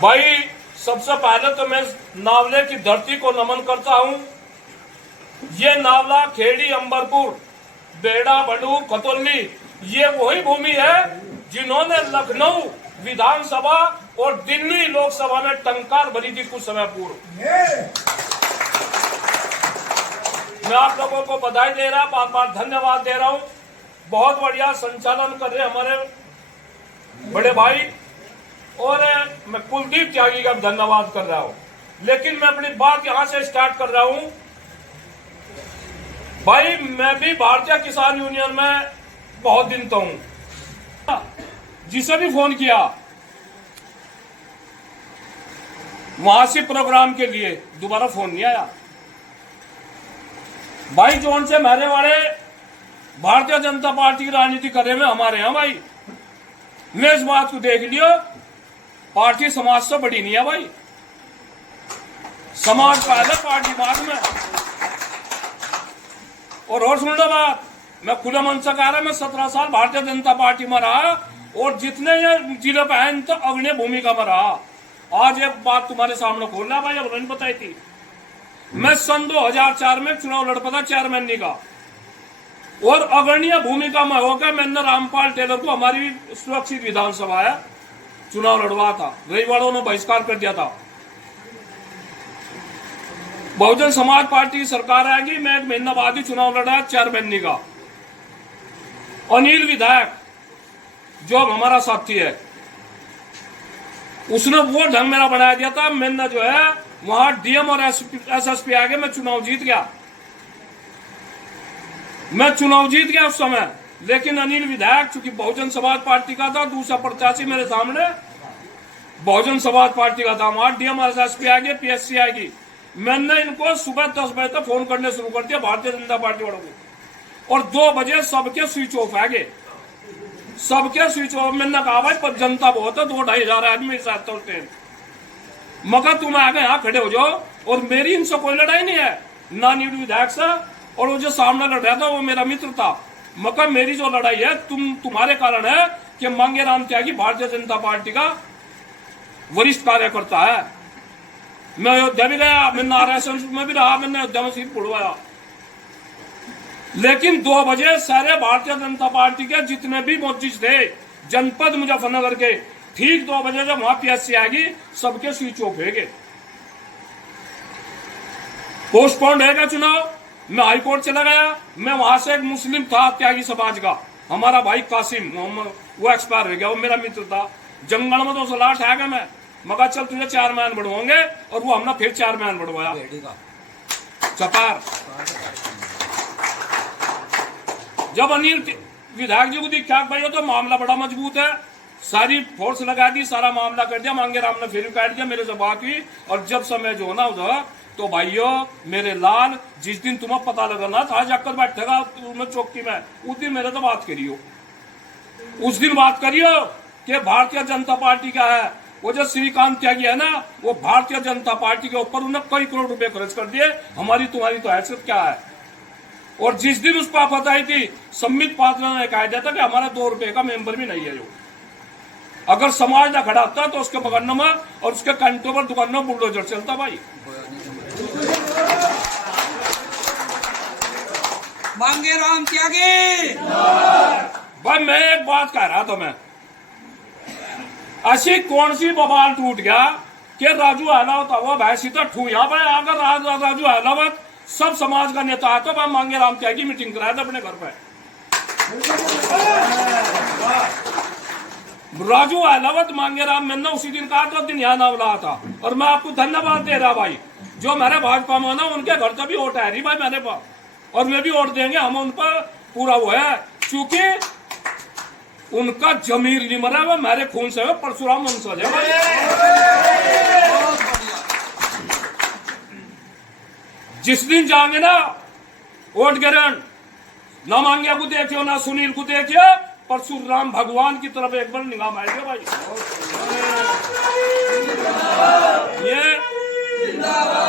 भाई सबसे पहले तो मैं नावले की धरती को नमन करता हूं। ये नावला, खेड़ी, अंबरपुर, बेड़ा, बडूर, खतौली, ये वही भूमि है जिन्होंने लखनऊ विधानसभा और दिल्ली लोकसभा में टंकार भरी थी कुछ समय पूर्व। मैं आप लोगों को बधाई दे रहा, बार बार धन्यवाद दे रहा हूं। बहुत बढ़िया संचालन कर रहे हमारे बड़े भाई, और मैं कुलदीप त्यागी का धन्यवाद कर रहा हूं। लेकिन मैं अपनी बात यहां से स्टार्ट कर रहा हूं। भाई मैं भी भारतीय किसान यूनियन में बहुत दिन तो हूं, जिसे भी फोन किया वहां से प्रोग्राम के लिए दोबारा फोन नहीं आया। भाई जोन से मेरे वाले भारतीय जनता पार्टी की राजनीति करे में हमारे यहां भाई, मैं इस बात को देख लियो, पार्टी समाज से बड़ी नहीं है भाई। समाज पहले, पार्टी बाद में। और सुन लो बात, मैं खुले मन से कह रहा, मैं 17 साल भारतीय जनता पार्टी में रहा और जितने ये जिले पे हैं तो अग्रणी भूमिका में रहा। आज एक बात तुम्हारे सामने खोल रहा भाई, अब नहीं बताई थी। मैं सन 2004 में चुनाव लड़ पड़ा चेयरमैन का, और अग्रणी भूमिका में होकर मैंने रामपाल टेलर को हमारी सुरक्षित विधानसभा है चुनाव लड़वा था। रविवारों ने बहिष्कार कर दिया था। बहुजन समाज पार्टी की सरकार आएगी, मैं एक महीना बाद ही चुनाव लड़ा चेयरमैन का। अनिल विधायक जो हमारा साथी है, उसने वो ढंग मेरा बनाया दिया था। मैंने जो है वहां डीएम और एसएसपी आगे मैं चुनाव जीत गया, मैं चुनाव जीत गया उस समय। लेकिन अनिल विधायक चूंकि बहुजन समाज पार्टी का था, दूसरा प्रत्याशी मेरे सामने बहुजन समाज पार्टी का था, वहां डीएम और एसएसपी आगे, पीएससी आएगी। मैंने इनको सुबह 10 बजे तक फोन करने शुरू कर दिया भारतीय जनता पार्टी वालों को, और 2 बजे सबके स्विच ऑफ आ गए, सबके स्विच ऑफ। मैंने कहा भाई पर जनता बहुत है, 2-2.5 हजार आदमी साथ चलते हैं, मगर तुम आगे यहाँ खड़े हो जाओ। और मेरी इनसे कोई लड़ाई नहीं है, ना नीड विधायक से, और वो जो सामने लड़ रहा था वो मेरा मित्र था। मगर मेरी जो लड़ाई है तुम्हारे कारण है कि मांगेराम त्यागी भारतीय जनता पार्टी का वरिष्ठ कार्यकर्ता है। मैं अयोध्या भी गया, मैंने आरएसएस में भी रहा, मैंने अयोध्या में सीट बुड़वाया। लेकिन 2 बजे सारे भारतीय जनता पार्टी के जितने भी मोर्चिज थे जनपद मुजफ्फरनगर के, ठीक 2 बजे जब वहां पीएससी आएगी सबके स्विच ऑफ है। पोस्टपोन्ड है चुनाव। मैं हाईकोर्ट चला गया। मैं वहां से एक मुस्लिम था त्यागी समाज का, हमारा भाई कासिम मोहम्मद, वो एक्सपायर हो गया, वो मेरा मित्र था। जंगल में तो सलाह है गया मैं, मगर चल तुझे चेयरमैन बढ़वाओगे, और वो हमने फिर चेयरमैन बढ़वाया चपार। जब अनिल विधायक जी को दिखा भाई तो मामला बड़ा मजबूत है, सारी फोर्स लगा दी, सारा मामला कर दिया। मांगेराम ने फिर काट दिया, मेरे से बात हुई, और जब समय जो ना उधर तो भाइयों मेरे लाल, जिस दिन तुम्हें पता लगना था जाकर बैठेगा तुम्हें चौकी में, उस दिन मेरे तो बात करियो, उस दिन बात करियो कि भारतीय जनता पार्टी का है। वो जो श्रीकांत त्यागी है ना, वो भारतीय जनता पार्टी के ऊपर उन्हें कई करोड़ रुपए खर्च कर दिए। हमारी तुम्हारी तो हैसियत क्या है। और जिस दिन उस पर आफत आई थी, सम्मित पात्रा ने कहा दिया था कि हमारा 2 रुपए का मेंबर भी नहीं है। जो अगर समाज ना खड़ा होता तो उसके बगन्नों में और उसके कंटों पर दुकानों में बुलडोजर चलता भाई। मांगेराम त्यागी भाई मैं एक बात कह रहा था, मैं ऐसी कौन सी बवाल टूट गया कि राजू अहलावत हुआ भैंसी तो ठू यहाँ भाई। अगर राजू अहलावत सब समाज का नेता है तो मैं मांगेराम त्यागी मीटिंग कराया था अपने घर पे। राजू अहलावत मांगेराम मैंने उसी दिन कहा था, दिन यहाँ नाम रहा था। और मैं आपको धन्यवाद दे रहा भाई, जो मेरे भाजपा में ना उनके घर से भी वोट है रही भाई मेरे पास, और वे भी वोट देंगे, हम उन पर पूरा वो है, क्योंकि उनका जमीर नहीं मरा, वो मेरे खून से परशुराम वंशज है भाई। जिस दिन जाएंगे ना वोट गिरन, ना मांगिया को देखियो ना सुनील को देखियो, परशुराम भगवान की तरफ एक बार निगाह मारिए भाई। ये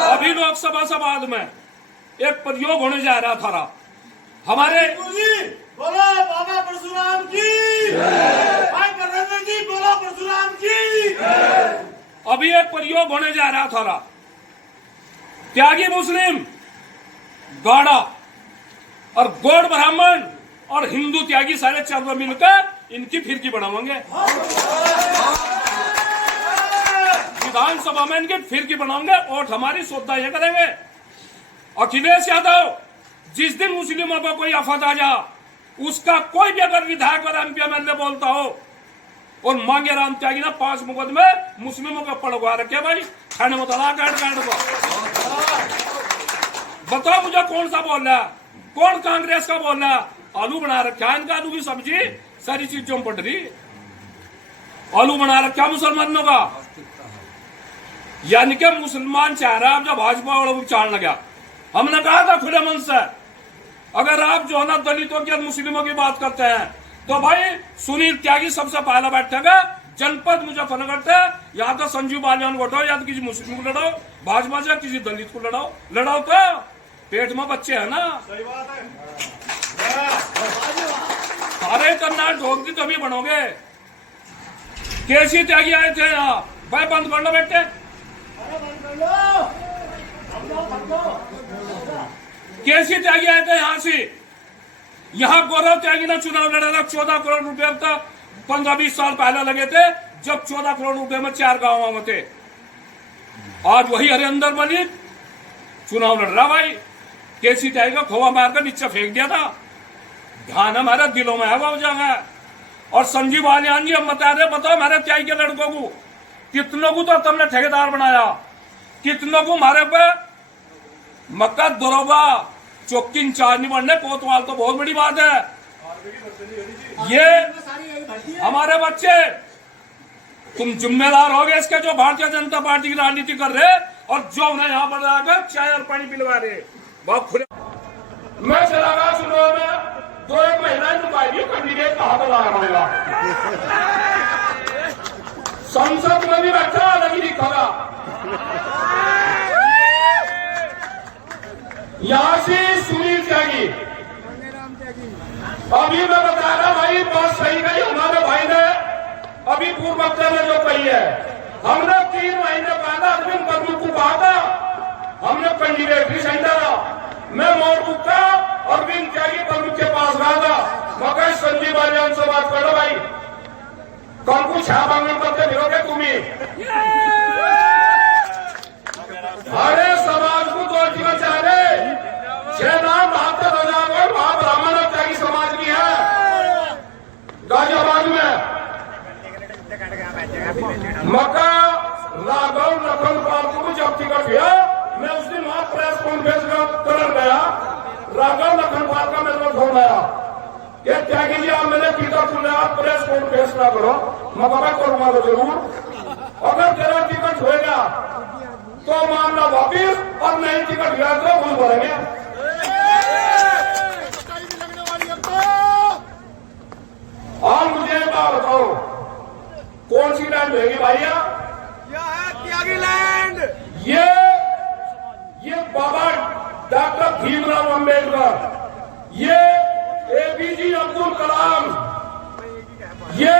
अभी लोकसभा से बाद में एक प्रयोग होने जा रहा था। हमारे बोलो बाबा परशुराम की, भाई नरेंद्र अभी एक प्रयोग होने जा रहा था, त्यागी मुस्लिम गाड़ा और गौड़ ब्राह्मण और हिंदू त्यागी सारे चारों मिलकर इनकी फिरकी बनाएंगे, विधानसभा में इनकी फिरकी बनाएंगे, वोट हमारी श्रद्धा ये करेंगे। अखिलेश यादव जिस दिन मुस्लिमों पर कोई आफत आ जा, उसका कोई भी अगर विधायक और एमपी एमएलए बोलता हो और मांगे राम त्यागी ना 5 मुकदमे मुस्लिमों का पड़वा रखे भाई, खाने में तला काट को बताओ मुझे कौन सा बोल रहा है, कौन कांग्रेस का बोल रहा है। आलू बना रखा इनका, आलू की सब्जी सारी चीजों में पड़ रही, आलू बना रखा मुसलमानों का। यानी कि मुसलमान चाह रहा है जब भाजपा वालों को चालने लगा। हमने कहा था खुले मन से, अगर आप जो है ना दलितों की और मुस्लिमों की बात करते हैं तो भाई सुनील त्यागी सबसे पहला बैठेगा जनपद मुजफ्फरनगर से, या तो संजीव बालियान को हटाओ या तो किसी मुस्लिम को लड़ाओ, भाजपा से किसी दलित को लड़ाओ तो पेट में बच्चे है ना। सही बात है, सारे करना ढोक दी तभी बनोगे। केसी त्यागी आए थे यहाँ, भाई बंद कर लो बेटे, केसी त्यागी आए थे यहाँ से, यहाँ गौरव त्यागी ने चुनाव लड़ा था। 14 करोड़ रुपए तक 15-20 साल पहले लगे थे, जब 14 करोड़ रुपए में 4 गांव में थे। आज वही हरिंदर मलिक चुनाव लड़ रहा भाई, केसी त्यागी का खोवा मारकर नीचे फेंक दिया था। ध्यान हमारे दिलों में है वो जगह। और संजीव बालियान जी हम बता रहे, बताओ हमारे त्यागी के लड़कों को कितनों को तो तुमने ठेकेदार बनाया, कितनों को हमारे पे मक्का दरोगा चौकी इंचार्ज नहीं बनने, कोतवाल तो बहुत बड़ी बात है। ये हमारे बच्चे, तुम जिम्मेदार होगे इसके जो भारतीय जनता पार्टी की राजनीति कर रहे और जो उन्हें यहाँ पर आकर चाय और पानी पिलवा रहे। बहुत खुले मैं चला गया चुनाव में, 2-1 महीना कैंडिडेट कहा तो लाया पड़ेगा, संसद में भी बैठा अलग ही दिखागा। यहाँ से सुनील त्यागी, अभी मैं बता रहा भाई बात सही कही हमारे भाई ने, अभी पूर्व वक्ता ने जो कही है। हमने 3 महीने पहले अरविंद बबलू को कहा था, हमने कैंडिडेट भी सही था, मैं मोरबू का अरविंद त्यागी बबलू के पास गया था, मगर संजीव बालियान से बात करो भाई, कल को छापांगन करके फिरोगे तुम्हें, हरे समाज को तो टिकट चाह रहे, 6 नाम 72,000 वहां ब्राह्मण और त्यागी समाज की है गाजियाबाद में। मक्का राघव लखनपाल को जब टिकट दिया, मैं उस दिन वहां प्रेस कॉन्फ्रेंस कर गया, राघव लखनपाल का मेरे को फोन आया, ये त्यागी जी आप मेरे टिकट सुने, आप प्रेस कॉन्फ्रेंस ना करो, मैं करूंगा तो जरूर, अगर तेरा टिकट होएगा तो मामला वापिस, और नहीं टिकट गया तो भूल भरेंगे। और मुझे बात बताओ कौन सी लैंड रहेगी भैया? त्यागी लैंड। ये बाबा डॉक्टर भीमराव अंबेडकर, ये एपीजे अब्दुल कलाम, ये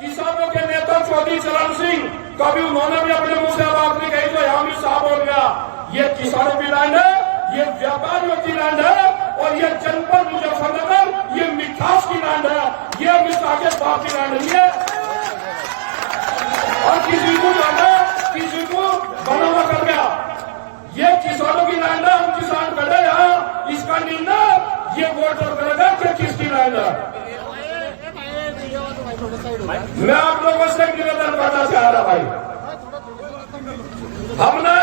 किसानों के नेता चौधरी चरण सिंह, कभी उन्होंने भी अपने मुंह से बात नहीं कही तो यहाँ भी साफ हो गया। ये किसानों की लैंड है, ये व्यापारियों की लैंड है, और ये जनपद मुजफ्फरनगर ये मिठास की लैंड है, ये मिठा के बाप की लैंड नहीं है। और किसी को जाना, किसी को बनावा कर गया, ये किसानों की लैंड है, हम किसान खड़े यहाँ, इसका निर्णय ये वोटर करेगा कि किसकी लैंड है। मैं आप लोगों से निवेदन करना चाह रहा भाई, हमने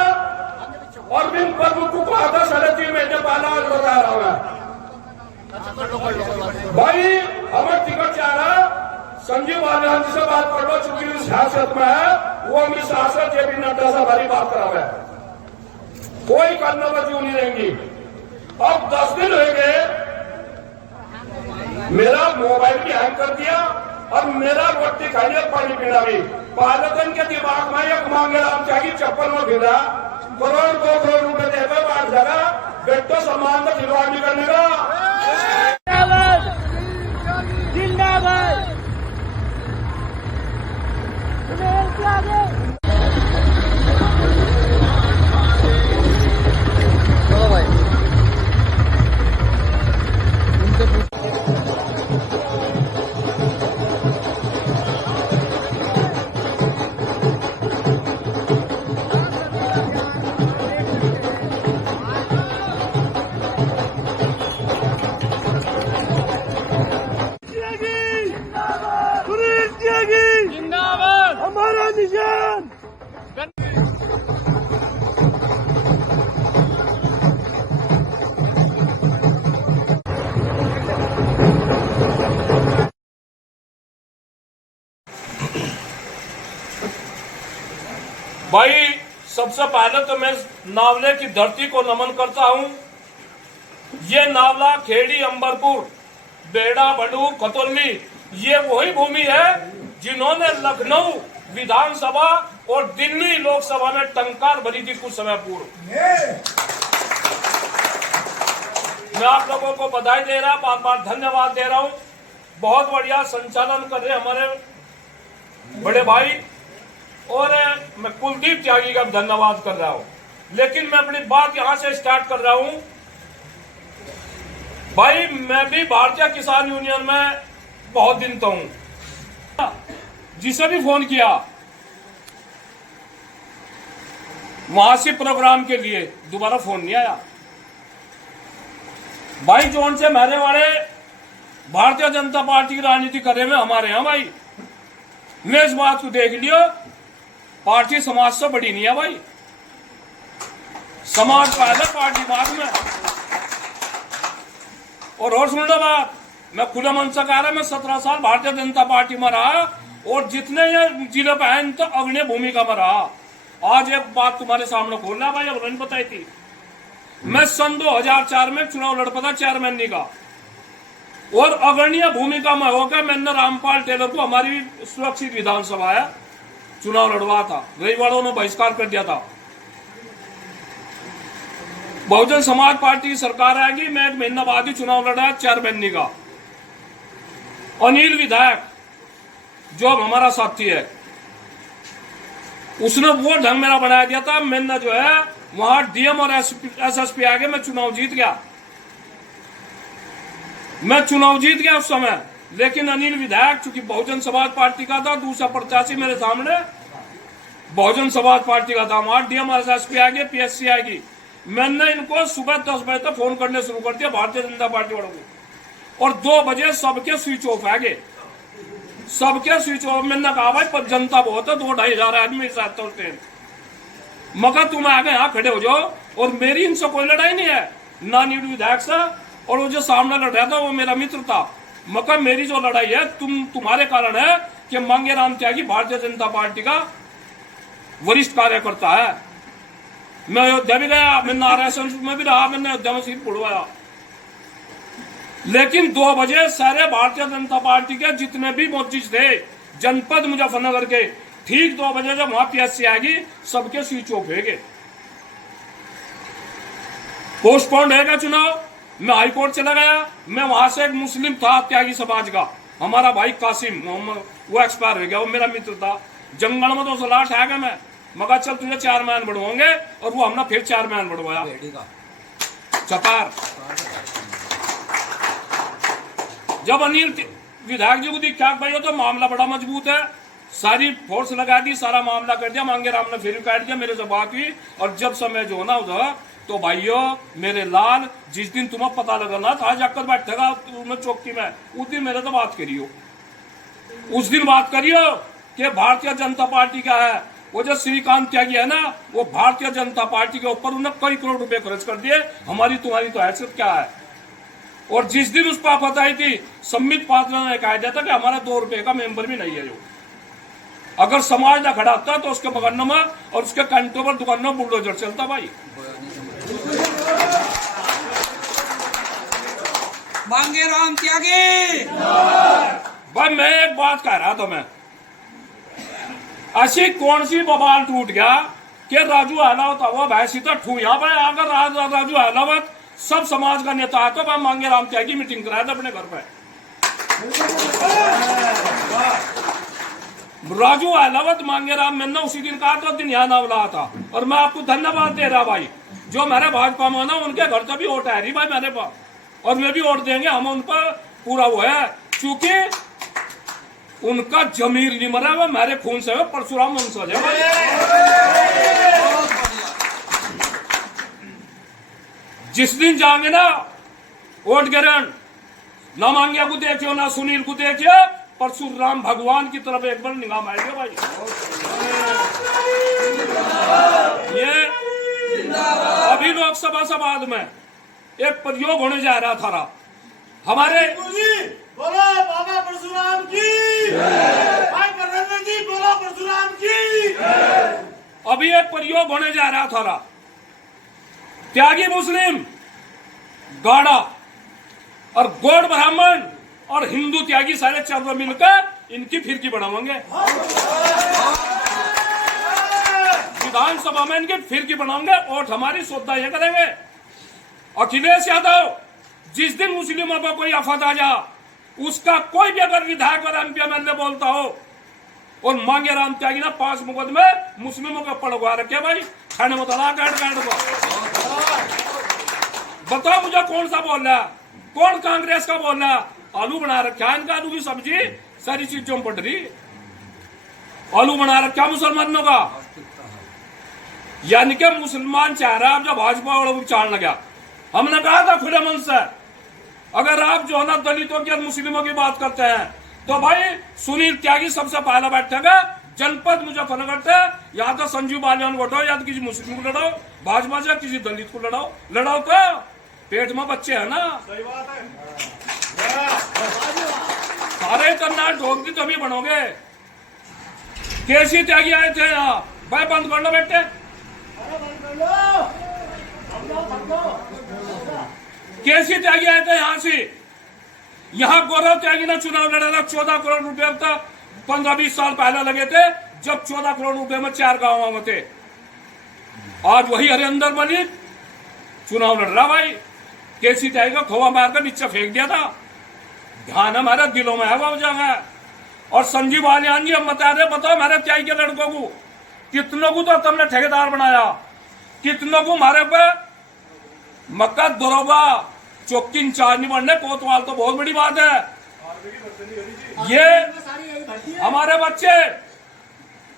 अरविंद बबलू को कहा था 3.5 महीने पहले, आज बता रहा हूं भाई, हमें टिकट चाह रहा, संजीव बालियान जी से बात कर लो, चूंकि सियासत में है, वो अपनी सांसद जेपी नड्डा से हमारी बात करा है, कोई करने पर क्यों नहीं रहेंगी। अब 10 दिन हो गए, मेरा मोबाइल भी हैंग कर दिया और मेरा रोटी खाई और पानी पीना भी, पालकन के दिमाग में एक मांगे राम त्यागी चप्पल में गिरा, करोड़ 2 करोड़ रुपए देकर बांट जगह बेटो सम्मान का खिलवाड़ करने का। जिंदाबाद। भाई सबसे पहले तो मैं नावले की धरती को नमन करता हूं। ये नावला, खेड़ी, अंबरपुर, बेड़ा, बडूर, खतौली, ये वही भूमि है जिन्होंने लखनऊ विधानसभा और दिल्ली लोकसभा में टंकार भरी थी कुछ समय पूर्व। मैं आप लोगों को बधाई दे रहा, बार बार धन्यवाद दे रहा हूं। बहुत बढ़िया संचालन कर रहे हमारे बड़े भाई, और मैं कुलदीप त्यागी का धन्यवाद कर रहा हूं। लेकिन मैं अपनी बात यहां से स्टार्ट कर रहा हूं। भाई मैं भी भारतीय किसान यूनियन में बहुत दिन तो हूं, जिसे भी फोन किया वहां से प्रोग्राम के लिए दोबारा फोन नहीं आया। भाई जोन से मेरे वाले भारतीय जनता पार्टी की राजनीति कर रहे हैं हमारे यहां भाई। मैं इस बात को देख लियो, पार्टी समाज से बड़ी नहीं है भाई। समाज पहले, पार्टी बाद में। और सुन लो बात, मैं खुले मन से कह रहा, मैं 17 साल भारतीय जनता पार्टी में रहा और जितने ये जिले पे हैं तो अग्रणी भूमिका में रहा। आज एक बात तुम्हारे सामने खोलना भाई, अब नहीं बताई थी। मैं सन 2004 में चुनाव लड़ पड़ा चेयरमैन का, और अग्रणीय भूमिका में होकर मैंने रामपाल टेलर को, हमारी सुरक्षित विधानसभा है, चुनाव लड़वा था। रविवारों ने बहिष्कार कर दिया था। बहुजन समाज पार्टी की सरकार आएगी, मैं एक महीना बाद ही चुनाव लड़ा चेयरमैन का। अनिल विधायक जो हमारा साथी है, उसने वो ढंग मेरा बनाया दिया था। मैंने जो है वहां डीएम और एसएसपी आगे मैं चुनाव जीत गया। मैं चुनाव जीत गया उस समय। लेकिन अनिल विधायक चूंकि बहुजन समाज पार्टी का था, दूसरा प्रत्याशी मेरे सामने बहुजन समाज पार्टी का था, वहां डीएम और एसएसपी आगे, पीएससी आएगी। मैंने इनको सुबह 10 बजे तक फोन करने शुरू कर दिया भारतीय जनता पार्टी वालों को, और 2 बजे सबके स्विच ऑफ आ गए, सबके स्विच ऑफ। मैंने कहा भाई जनता बहुत है, 2-2.5 हजार आदमी साथ चलते हैं, मगर तुम आगे यहाँ खड़े हो जाओ। और मेरी इनसे कोई लड़ाई नहीं है, ना नील विधायक से, और वो जो सामने लड़ रहा था वो मेरा मित्र था। मगर मेरी जो लड़ाई है तुम्हारे कारण है कि मांगेराम त्यागी भारतीय जनता पार्टी का वरिष्ठ कार्यकर्ता है। मैं अयोध्या भी गया, मैंने आरएसएस में भी रहा, मैंने अयोध्या में सीट बुड़वाया। लेकिन 2 बजे सारे भारतीय जनता पार्टी के जितने भी मोर्चे थे जनपद मुजफ्फरनगर के, ठीक 2 बजे जब वहां पीएससी आएगी, सबके स्विच ऑफ हो गए। पोस्टपोन्ड होगा चुनाव। मैं हाईकोर्ट चला गया। मैं वहां से एक मुस्लिम था त्यागी समाज का, हमारा भाई कासिम मोहम्मद, वो एक्सपायर हो गया, वो मेरा मित्र था। जंगल में तो सलाह आ गया मैं, मगर चल तुझे चेयरमैन बढ़वाओगे, और वो हमने फिर चेयरमैन बढ़वाया चपार। जब अनिल विधायक जी को दिखा भाई तो मामला बड़ा मजबूत है, सारी फोर्स लगा दी, सारा मामला कर दिया। मांगेराम ने फिर काट दिया, मेरे से बात हुई, और जब समय जो ना उधर तो भाइयों मेरे लाल, जिस दिन तुम्हें पता लगना था जाकर बैठेगा तुम्हें चौकी में, उस दिन मेरे तो बात करियो, उस दिन बात करियो कि भारतीय जनता पार्टी का है। वो जो श्रीकांत त्यागी है ना, वो भारतीय जनता पार्टी के ऊपर उन्होंने कई करोड़ रुपए खर्च कर दिए। हमारी तुम्हारी तो हैसियत क्या है। और जिस दिन उस पर आफत आई थी, सम्मित पात्रा ने कहा दिया था कि हमारा 2 रुपए का मेंबर भी नहीं है। जो अगर समाज ना खड़ा होता तो उसके बगन्नों में और उसके कंटों पर दुकानों बुलडोजर चलता भाई। मांगेराम त्यागी। भाई मैं एक बात कह रहा था, मैं ऐसी कौन सी बवाल टूट गया कि राजू अहलावत वो भैंसी तो ठूया भाई। अगर राजू अहलावत सब समाज का नेता है तो मैं मांगेराम त्यागी मीटिंग कराया था अपने घर पे। राजू अहलावत मांगेराम, मैंने उसी दिन कहा था, दिन यहाँ नाम रहा था। और मैं आपको धन्यवाद दे रहा भाई, जो मेरे भाजपा में ना उनके घर से भी वोट आ रही भाई मेरे पास, और मैं भी वोट देंगे, हम उन पर पूरा वो है, क्योंकि उनका जमीर नहीं मरा, वो मेरे खून से परशुराम वंशज है भाई। जिस दिन जाएंगे ना वोट गिरन, ना मांगिया को देखियो ना सुनील को देखियो, परशुराम भगवान की तरफ एक बार निगाह मारेंगे भाई। ये अभी लोकसभा से बाद में एक प्रयोग होने जा रहा था हमारे। बोलो बाबा परशुराम की, भाई प्रधानमंत्री जी बोलो परशुराम की। अभी एक प्रयोग होने जा रहा था। त्यागी मुस्लिम, गाड़ा और गौड़ ब्राह्मण और हिंदू त्यागी सारे चारों मिलकर इनकी फिरकी बनाएंगे। विधानसभा में इनकी फिरकी बनाएंगे और हमारी श्रद्धा ये करेंगे। अखिलेश यादव, जिस दिन मुस्लिमों पर कोई आफत आ जा, उसका कोई भी अगर विधायक और एमपी एमएलए बोलता हो और मांगे राम त्यागी ना 5 मुकदमे मुस्लिमों का पड़वा रखे भाई, खाने में तला काट को बताओ मुझे कौन सा बोल रहा, कौन कांग्रेस का बोल रहा। आलू बना रखा इनका, आलू की सब्जी सारी चीजों में पड़ रही, आलू बना रखा मुसलमानों का। यानी कि मुसलमान चाह रहा है जब भाजपा वालों को चाल लगा। हमने कहा था खुले मन से, अगर आप जो है ना दलितों की मुस्लिमों की बात करते हैं तो भाई सुनील त्यागी सबसे पहला बैठेगा जनपद मुजफ्फरनगर से। या तो संजीव बालियान को लड़ाओ, या तो किसी मुस्लिम को लड़ाओ, भाजपा से किसी दलित को लड़ाओ तो पेट में बच्चे है ना। सही बात है। सारे करना ढोक दी तभी बनोगे। केसी त्यागी आए थे यहाँ, भाई बंद कर लो बेटे। केसी त्यागी आए थे यहाँ से, यहाँ गौरव त्यागी ने चुनाव लड़ा था। 14 करोड़ रुपए तक 15-20 साल पहले लगे थे, जब 14 करोड़ रुपए में 4 गांव में थे। आज वही हरिंदर मलिक चुनाव लड़ रहा भाई। केसी त्यागी का खोवा मारकर नीचे फेंक दिया था। ध्यान हमारे दिलों में है वो जगह। और संजीव बालियान जी, हम बता रहे, बताओ हमारे त्यागी के लड़कों को कितनों को तो तुमने ठेकेदार बनाया, कितनों को हमारे पे मक्का दरोगा चौकी इंचार्ज नहीं बनने कोतवाल, तो बहुत बड़ी बात है। ये हमारे बच्चे,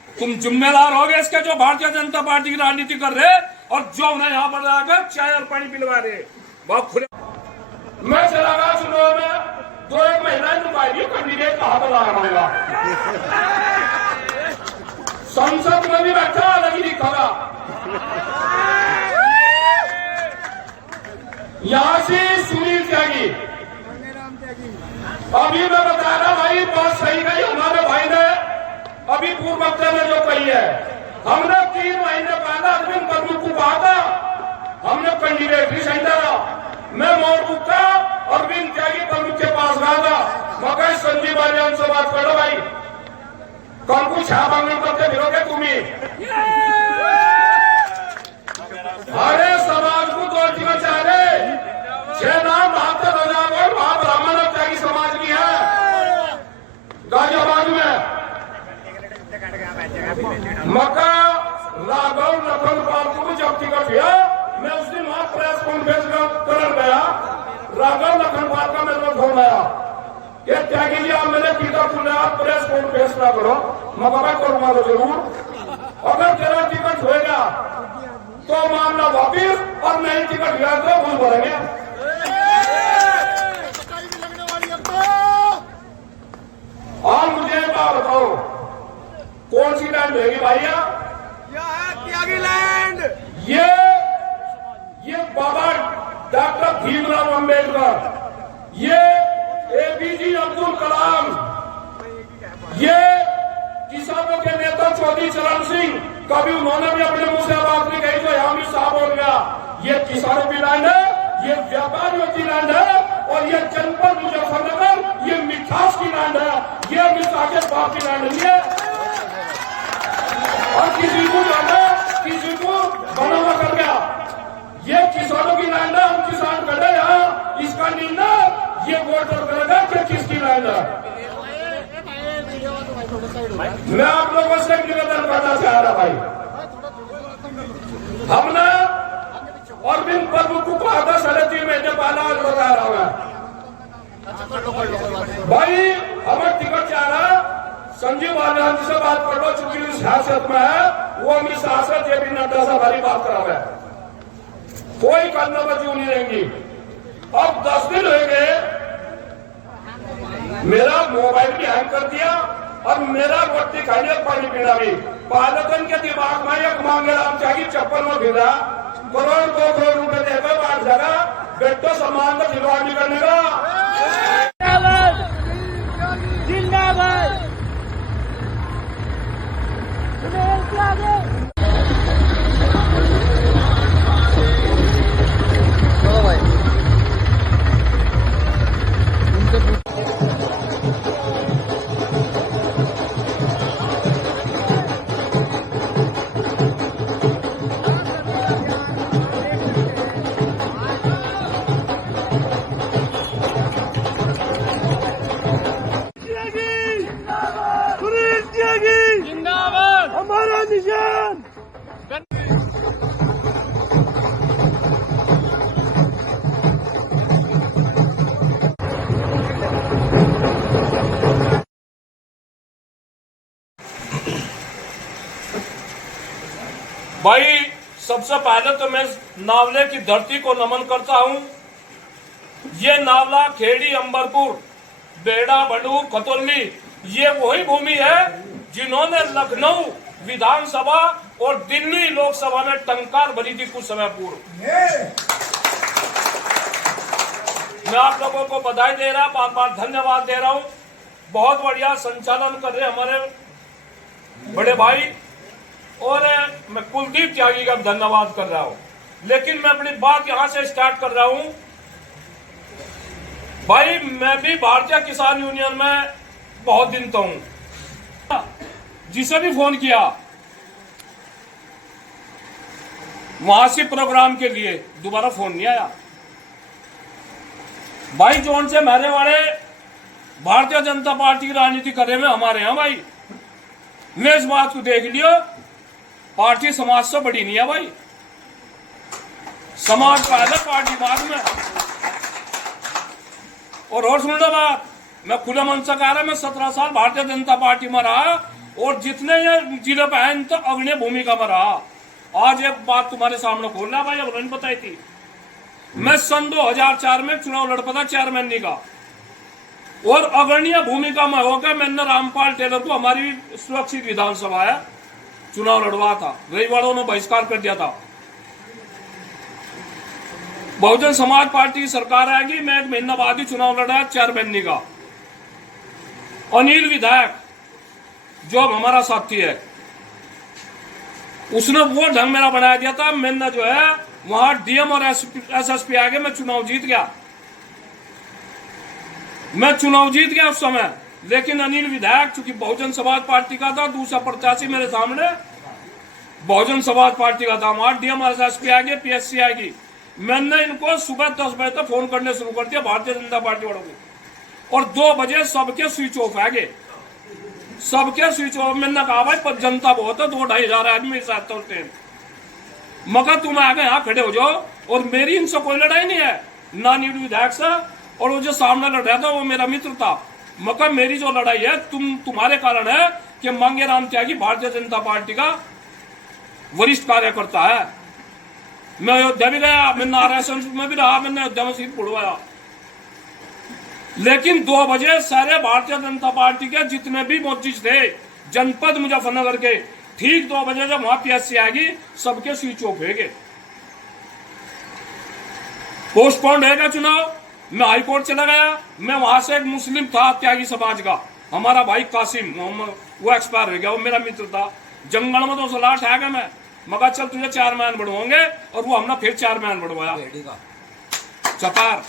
तुम जिम्मेदार होगे इसके, जो भारतीय जनता पार्टी की राजनीति कर रहे और जो उन्हें यहाँ पर आकर चाय और पानी पिलवा रहे। बहुत खुले मैं चला गया चुनाव में, 2-1 महीना नुकाई कैंडिडेट कहा पर लगाऊंगा। संसद में भी बैठा अलग ही दिखागा। यहां से सुनील त्यागी, अभी मैं बता रहा भाई, बात सही कही हमारे भाई ने अभी पूर्व वक्ता में जो कही है। हमने 3 महीने पहले अरविंद प्रभु को कहा था, हमने कैंडिडेट ही सही था। मैं मोरबू का अरविंद त्यागी प्रमुख के पास गया था, मगर संजीव बालियान से बात करो भाई, कौन को छा मांगने करते फिरोगे तुम्हें। हरे समाज को 2 टिकट चाहे, 6 नाम 72,000 वहां ब्राह्मण और त्यागी समाज की है गाजियाबाद में। मक्का राघव लखन पाल को भी जब टिकट दिया, मैं उस दिन वहां प्रेस कॉन्फ्रेंस कर गया। राघव लखन पाल का मेरे को फोन आया कि त्यागी जी आप मेरे टिकट खुले, आप प्रेस कॉन्फ्रेंस ना करो। मैं करूंगा तो जरूर, अगर तेरा टिकट होएगा तो मामला वापिस, और नहीं टिकट गया तो भूल भरेंगे। और मुझे बात बताओ, कौन सी लैंड रहेगी भैया? त्यागी लैंड। ये बाबा डॉक्टर भीमराव अंबेडकर, ये एपीजे अब्दुल कलाम, ये किसानों के नेता चौधरी चरण सिंह, कभी उन्होंने भी अपने मुंह से बात नहीं कही तो यहाँ भी साफ हो गया। ये किसानों की लैंड है, ये व्यापारियों की लैंड है, और ये जनपद मुजफ्फरनगर ये मिठास की लैंड है, ये मिठास बाप की लैंड नहीं है। और किसी को जाना, किसी को बना हुआ कर गया। ये किसानों की लैंड है, हम किसान कर रहे यहाँ, इसका निर्णय ये वोटर करेगा कि किसकी लैंड है। मैं आप लोगों से निवेदन करना चाह रहा भाई, हमने अरविंद प्रभु को कहा था 3.5 महीने पहले, आज बता रहा हूं भाई, हमें टिकट चाह रहा। संजीव बालियान जी से बात कर लो, चूंकि उस सियासत में है, वो अपनी सियासत ये भी नड्डा से हमारी बात करा हुआ है, कोई करना बची नहीं रहेंगी। अब 10 दिन हो गए, मेरा मोबाइल भी हैंग कर दिया और मेरा रोटी खाने पानी पीना भी। पालतन के दिमाग में एक मांगे राम त्यागी चप्पल में भिड़ा, करोड़ 2 करोड़ रुपए देकर बांट जगह बेटो सम्मान का खिलवाड़ नहीं करने का। जिंदाबाद। भाई सबसे पहले तो मैं नावले की धरती को नमन करता हूं। ये नावला, खेड़ी, अंबरपुर, बेड़ा, बडूर, खतौली, ये वही भूमि है जिन्होंने लखनऊ विधानसभा और दिल्ली लोकसभा में टंकार भरी थी कुछ समय पूर्व। मैं आप लोगों को बधाई दे रहा, बार बार धन्यवाद दे रहा हूं। बहुत बढ़िया संचालन कर रहे हमारे बड़े भाई, और मैं कुलदीप त्यागी का धन्यवाद कर रहा हूं। लेकिन मैं अपनी बात यहां से स्टार्ट कर रहा हूं। भाई मैं भी भारतीय किसान यूनियन में बहुत दिन तो हूं, जिसे भी फोन किया वहां से प्रोग्राम के लिए दोबारा फोन नहीं आया। भाई जोन से मेरे वाले भारतीय जनता पार्टी की राजनीति कर रहे में हमारे यहां भाई, मैं इस बात को देख लियो, पार्टी समाज से बड़ी नहीं है भाई। समाज पहले, पार्टी बाद में। और सुन लो बात, मैं खुले मन से कह रहा, मैं 17 साल भारतीय जनता पार्टी में रहा और जितने ये जिले पे हैं तो अग्रणी भूमिका में रहा। आज एक बात तुम्हारे सामने खोल रहा भाई, अब नहीं बताई थी। मैं सन 2004 में चुनाव लड़ पड़ा चेयरमैन का, और अग्रणीय भूमिका में होकर मैंने रामपाल टेलर को, हमारी सुरक्षित विधानसभा है, चुनाव लड़वा था। रविवारों ने बहिष्कार कर दिया था। बहुजन समाज पार्टी की सरकार आएगी, मैं एक महीना बाद ही चुनाव लड़ा चेयरमैन का। अनिल विधायक जो हमारा साथी है, उसने वो ढंग मेरा बनाया दिया था। मैंने जो है वहां डीएम और एसएसपी आगे मैं चुनाव जीत गया, मैं चुनाव जीत गया उस समय। लेकिन अनिल विधायक चूंकि बहुजन समाज पार्टी का था, दूसरा प्रत्याशी मेरे सामने बहुजन समाज पार्टी का था, वहां डीएम और एसएसपी आगे, पीएससी आएगी। मैंने इनको सुबह 10 बजे तक फोन करने शुरू कर दिया भारतीय जनता पार्टी वालों को, और 2 बजे सबके स्विच ऑफ आ गए, सबके स्विच ऑफ। मैंने कहा भाई जनता बहुत है, 2-2.5 हजार आदमी साथ चलते हैं, मगर तुम आगे यहाँ खड़े हो जाओ। और मेरी इनसे कोई लड़ाई नहीं है, ना नील विधायक से, और वो जो सामने लड़ रहा था वो मेरा मित्र था। मगर मेरी जो लड़ाई है तुम्हारे कारण है कि मांगेराम त्यागी भारतीय जनता पार्टी का वरिष्ठ कार्यकर्ता है। मैं अयोध्या भी गया, मैंने आरएसएस में भी रहा, मैंने अयोध्या में सीट बुड़वाया। लेकिन 2 बजे सारे भारतीय जनता पार्टी के जितने भी मोर्चे थे जनपद मुजफ्फरनगर के, ठीक 2 बजे जब वहां पीएससी आएगी, सबके स्विच ऑफ हो गए। पोस्टपोन्ड होगा चुनाव। मैं हाईकोर्ट चला गया। मैं वहां से एक मुस्लिम था त्यागी समाज का, हमारा भाई कासिम मोहम्मद, वो एक्सपायर हो गया, वो मेरा मित्र था। जंगल में तो सलाह ठा गया मैं, मगर चल तुझे चेयरमैन बढ़वाओगे, और वो हमने फिर चेयरमैन बढ़वाया चपार।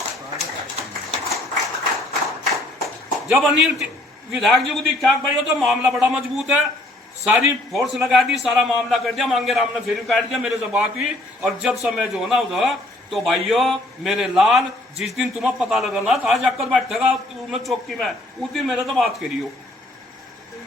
जब अनिल विधायक जी को दिखा भाई तो मामला बड़ा मजबूत है, सारी फोर्स लगा दी, सारा मामला कर दिया। मांगेराम ने फिर काट दिया, मेरे से बात हुई, और जब समय जो ना उधर तो भाइयों मेरे लाल, जिस दिन तुम्हें पता लगना था जाकर बैठेगा तुम्हें चौकी में, उस दिन मेरे तो बात करियो,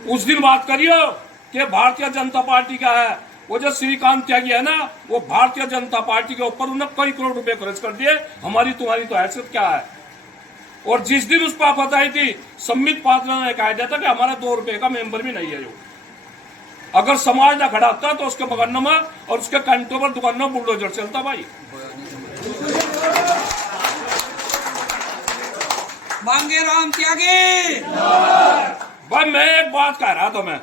उस दिन बात करियो कि भारतीय जनता पार्टी का है। वो जो श्रीकांत त्यागी है ना, वो भारतीय जनता पार्टी के ऊपर उन्हें कई करोड़ रुपए खर्च कर दिए। हमारी तुम्हारी तो हैसियत क्या है। और जिस दिन उस पर आफत आई थी, सम्मित पात्रा ने कहा दिया था कि हमारा 2 रुपए का मेंबर भी नहीं है। जो अगर समाज ना खड़ा होता तो उसके बगल में और उसके कंटों पर दुकान में बुलडोजर चलता भाई। मांगेराम त्यागी। भाई मैं एक बात कह रहा था, मैं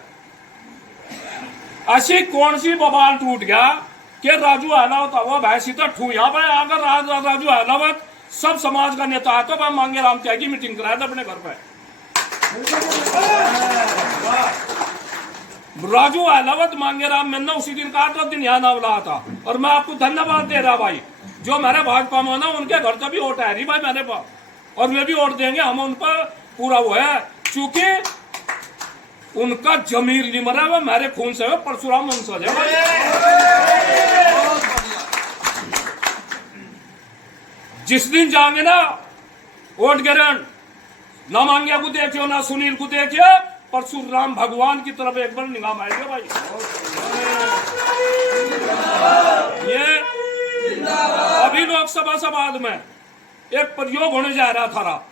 ऐसी कौन सी बवाल टूट गया कि राजू अहलावत हुआ भैंसी तो ठू यहाँ भाई। अगर राजू अहलावत सब समाज का नेता है तो मैं मांगेराम त्यागी मीटिंग कराया था अपने घर पे। राजू अहलावत मांगेराम, मैंने उसी दिन कहा था, दिन यहाँ नाम रहा था। और मैं आपको धन्यवाद दे रहा भाई, जो मेरे भाजपा में ना उनके घर से भी वोट है रही भाई मेरे पास, और वे भी वोट देंगे, हम उन पर पूरा वो है, चूंकि उनका जमीर नहीं मरा, वो मेरे खून से परशुराम वंशज है भाई। जिस दिन जाएंगे ना वोट गिरन, ना मांगिया को देखियो ना सुनील को देखियो, परशुराम भगवान की तरफ एक बार निगाह मारेंगे भाई। ये अभी लोकसभा समाज में एक प्रयोग होने जा रहा था,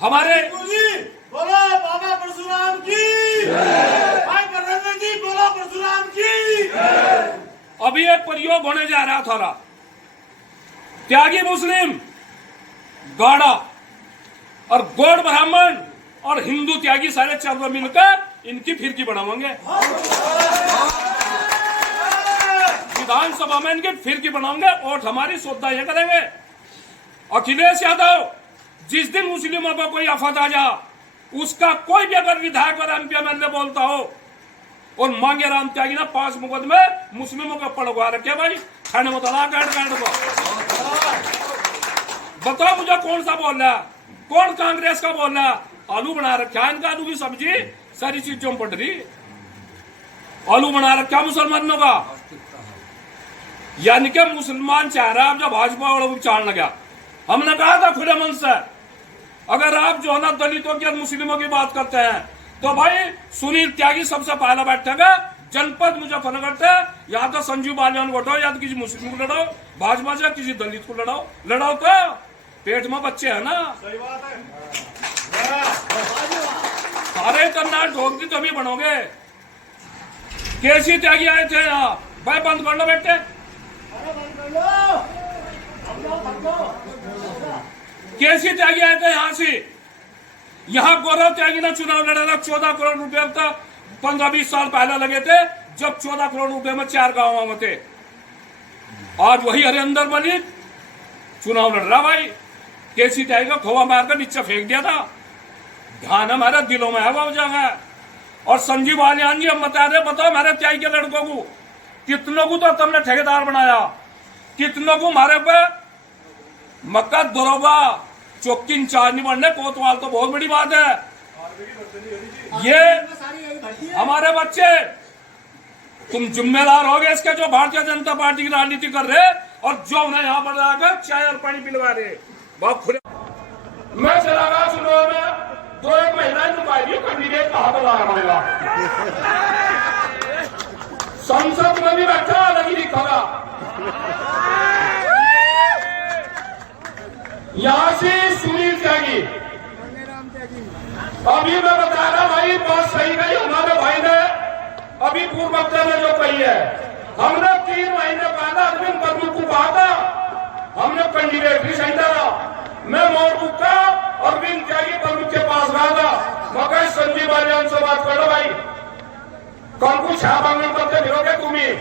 हमारे बोलो बाबा परशुराम की, भाई प्रधानमंत्री जी बोलो परशुराम की। अभी एक प्रयोग होने जा रहा था। त्यागी मुस्लिम, गाड़ा और गौड़ ब्राह्मण और हिंदू त्यागी सारे चारों मिलकर इनकी फिरकी बनाएंगे। विधानसभा में इनकी फिरकी बनाएंगे और हमारी श्रद्धा ये करेंगे। अखिलेश यादव, जिस दिन मुस्लिमों पर कोई आफत आ जा, उसका कोई भी अगर विधायक और एमपी एमएलए बोलता हो और मांगे राम त्यागी ना 5 मुकदमे मुस्लिमों का पड़वा रखे भाई, खाने में तला काट को बताओ मुझे कौन सा बोल रहा, कौन कांग्रेस का बोल रहा। आलू बना रखा इनका, आलू की सब्जी सारी चीजों में पड़ रही, आलू बना रखा मुसलमानों का। यानी कि मुसलमान चाह रहा है जब भाजपा वालों को चाल लगा। हमने कहा था खुले मन से, अगर आप जो है ना दलितों की और मुस्लिमों की बात करते हैं तो भाई सुनील त्यागी सबसे पहला बैठेगा जनपद मुजफ्फरनगर से। या तो संजीव बालियान को हटाओ, या तो किसी मुस्लिम को लड़ाओ, भाजपा से किसी दलित को लड़ाओ तो पेट में बच्चे है ना। सही बात है। सारे करना ढोक दी तभी बनोगे। केसी त्यागी आए थे यहाँ, भाई बंद कर लो बेटे। केसी त्यागी आए थे यहाँ से, यहाँ गौरव त्यागी ने चुनाव लड़ा था। 14 करोड़ रुपए तक 15-20 साल पहले लगे थे, जब 14 करोड़ रुपए में 4 गांव में थे। आज वही हरिंदर मलिक चुनाव लड़ रहा भाई। केसी त्यागी का खोवा मारकर नीचे फेंक दिया था। ध्यान हमारे दिलों में है वो जगह। और संजीव बालियान जी, हम बता रहे, बताओ हमारे त्यागी के लड़कों को कितनों को तो तुमने ठेकेदार बनाया, कितनों को हमारे पे मक्का दरोगा चौकी इंचार्ज नहीं बनने कोतवाल, तो बहुत बड़ी बात है। ये हमारे बच्चे, तुम जिम्मेदार होगे इसके, जो भारतीय जनता पार्टी की राजनीति कर रहे और जो उन्हें यहाँ पर आकर चाय और पानी पिलवा रहे। बहुत खुले मैं चला गया चुनाव में, 2-1 महीना नुकाई कैंडिडेट कहा तो लाया पड़ेगा। संसद में भी बैठा अलग ही दिखागा। यहाँ से सुनील त्यागी, अभी मैं बता रहा भाई, बात सही गई हमारे भाई ने अभी पूर्व वक्ता ने जो कही है। हमने 3 महीने पहले अरविंद बबलू को कहा था, हमने कैंडिडेट भी सही डाला। मैं मोरबू का अरविंद त्यागी बबलू के पास गया था, मगर संजीव बालियान से बात करो भाई, कौन को छा मांगने करते फिरोगे तुम्हें।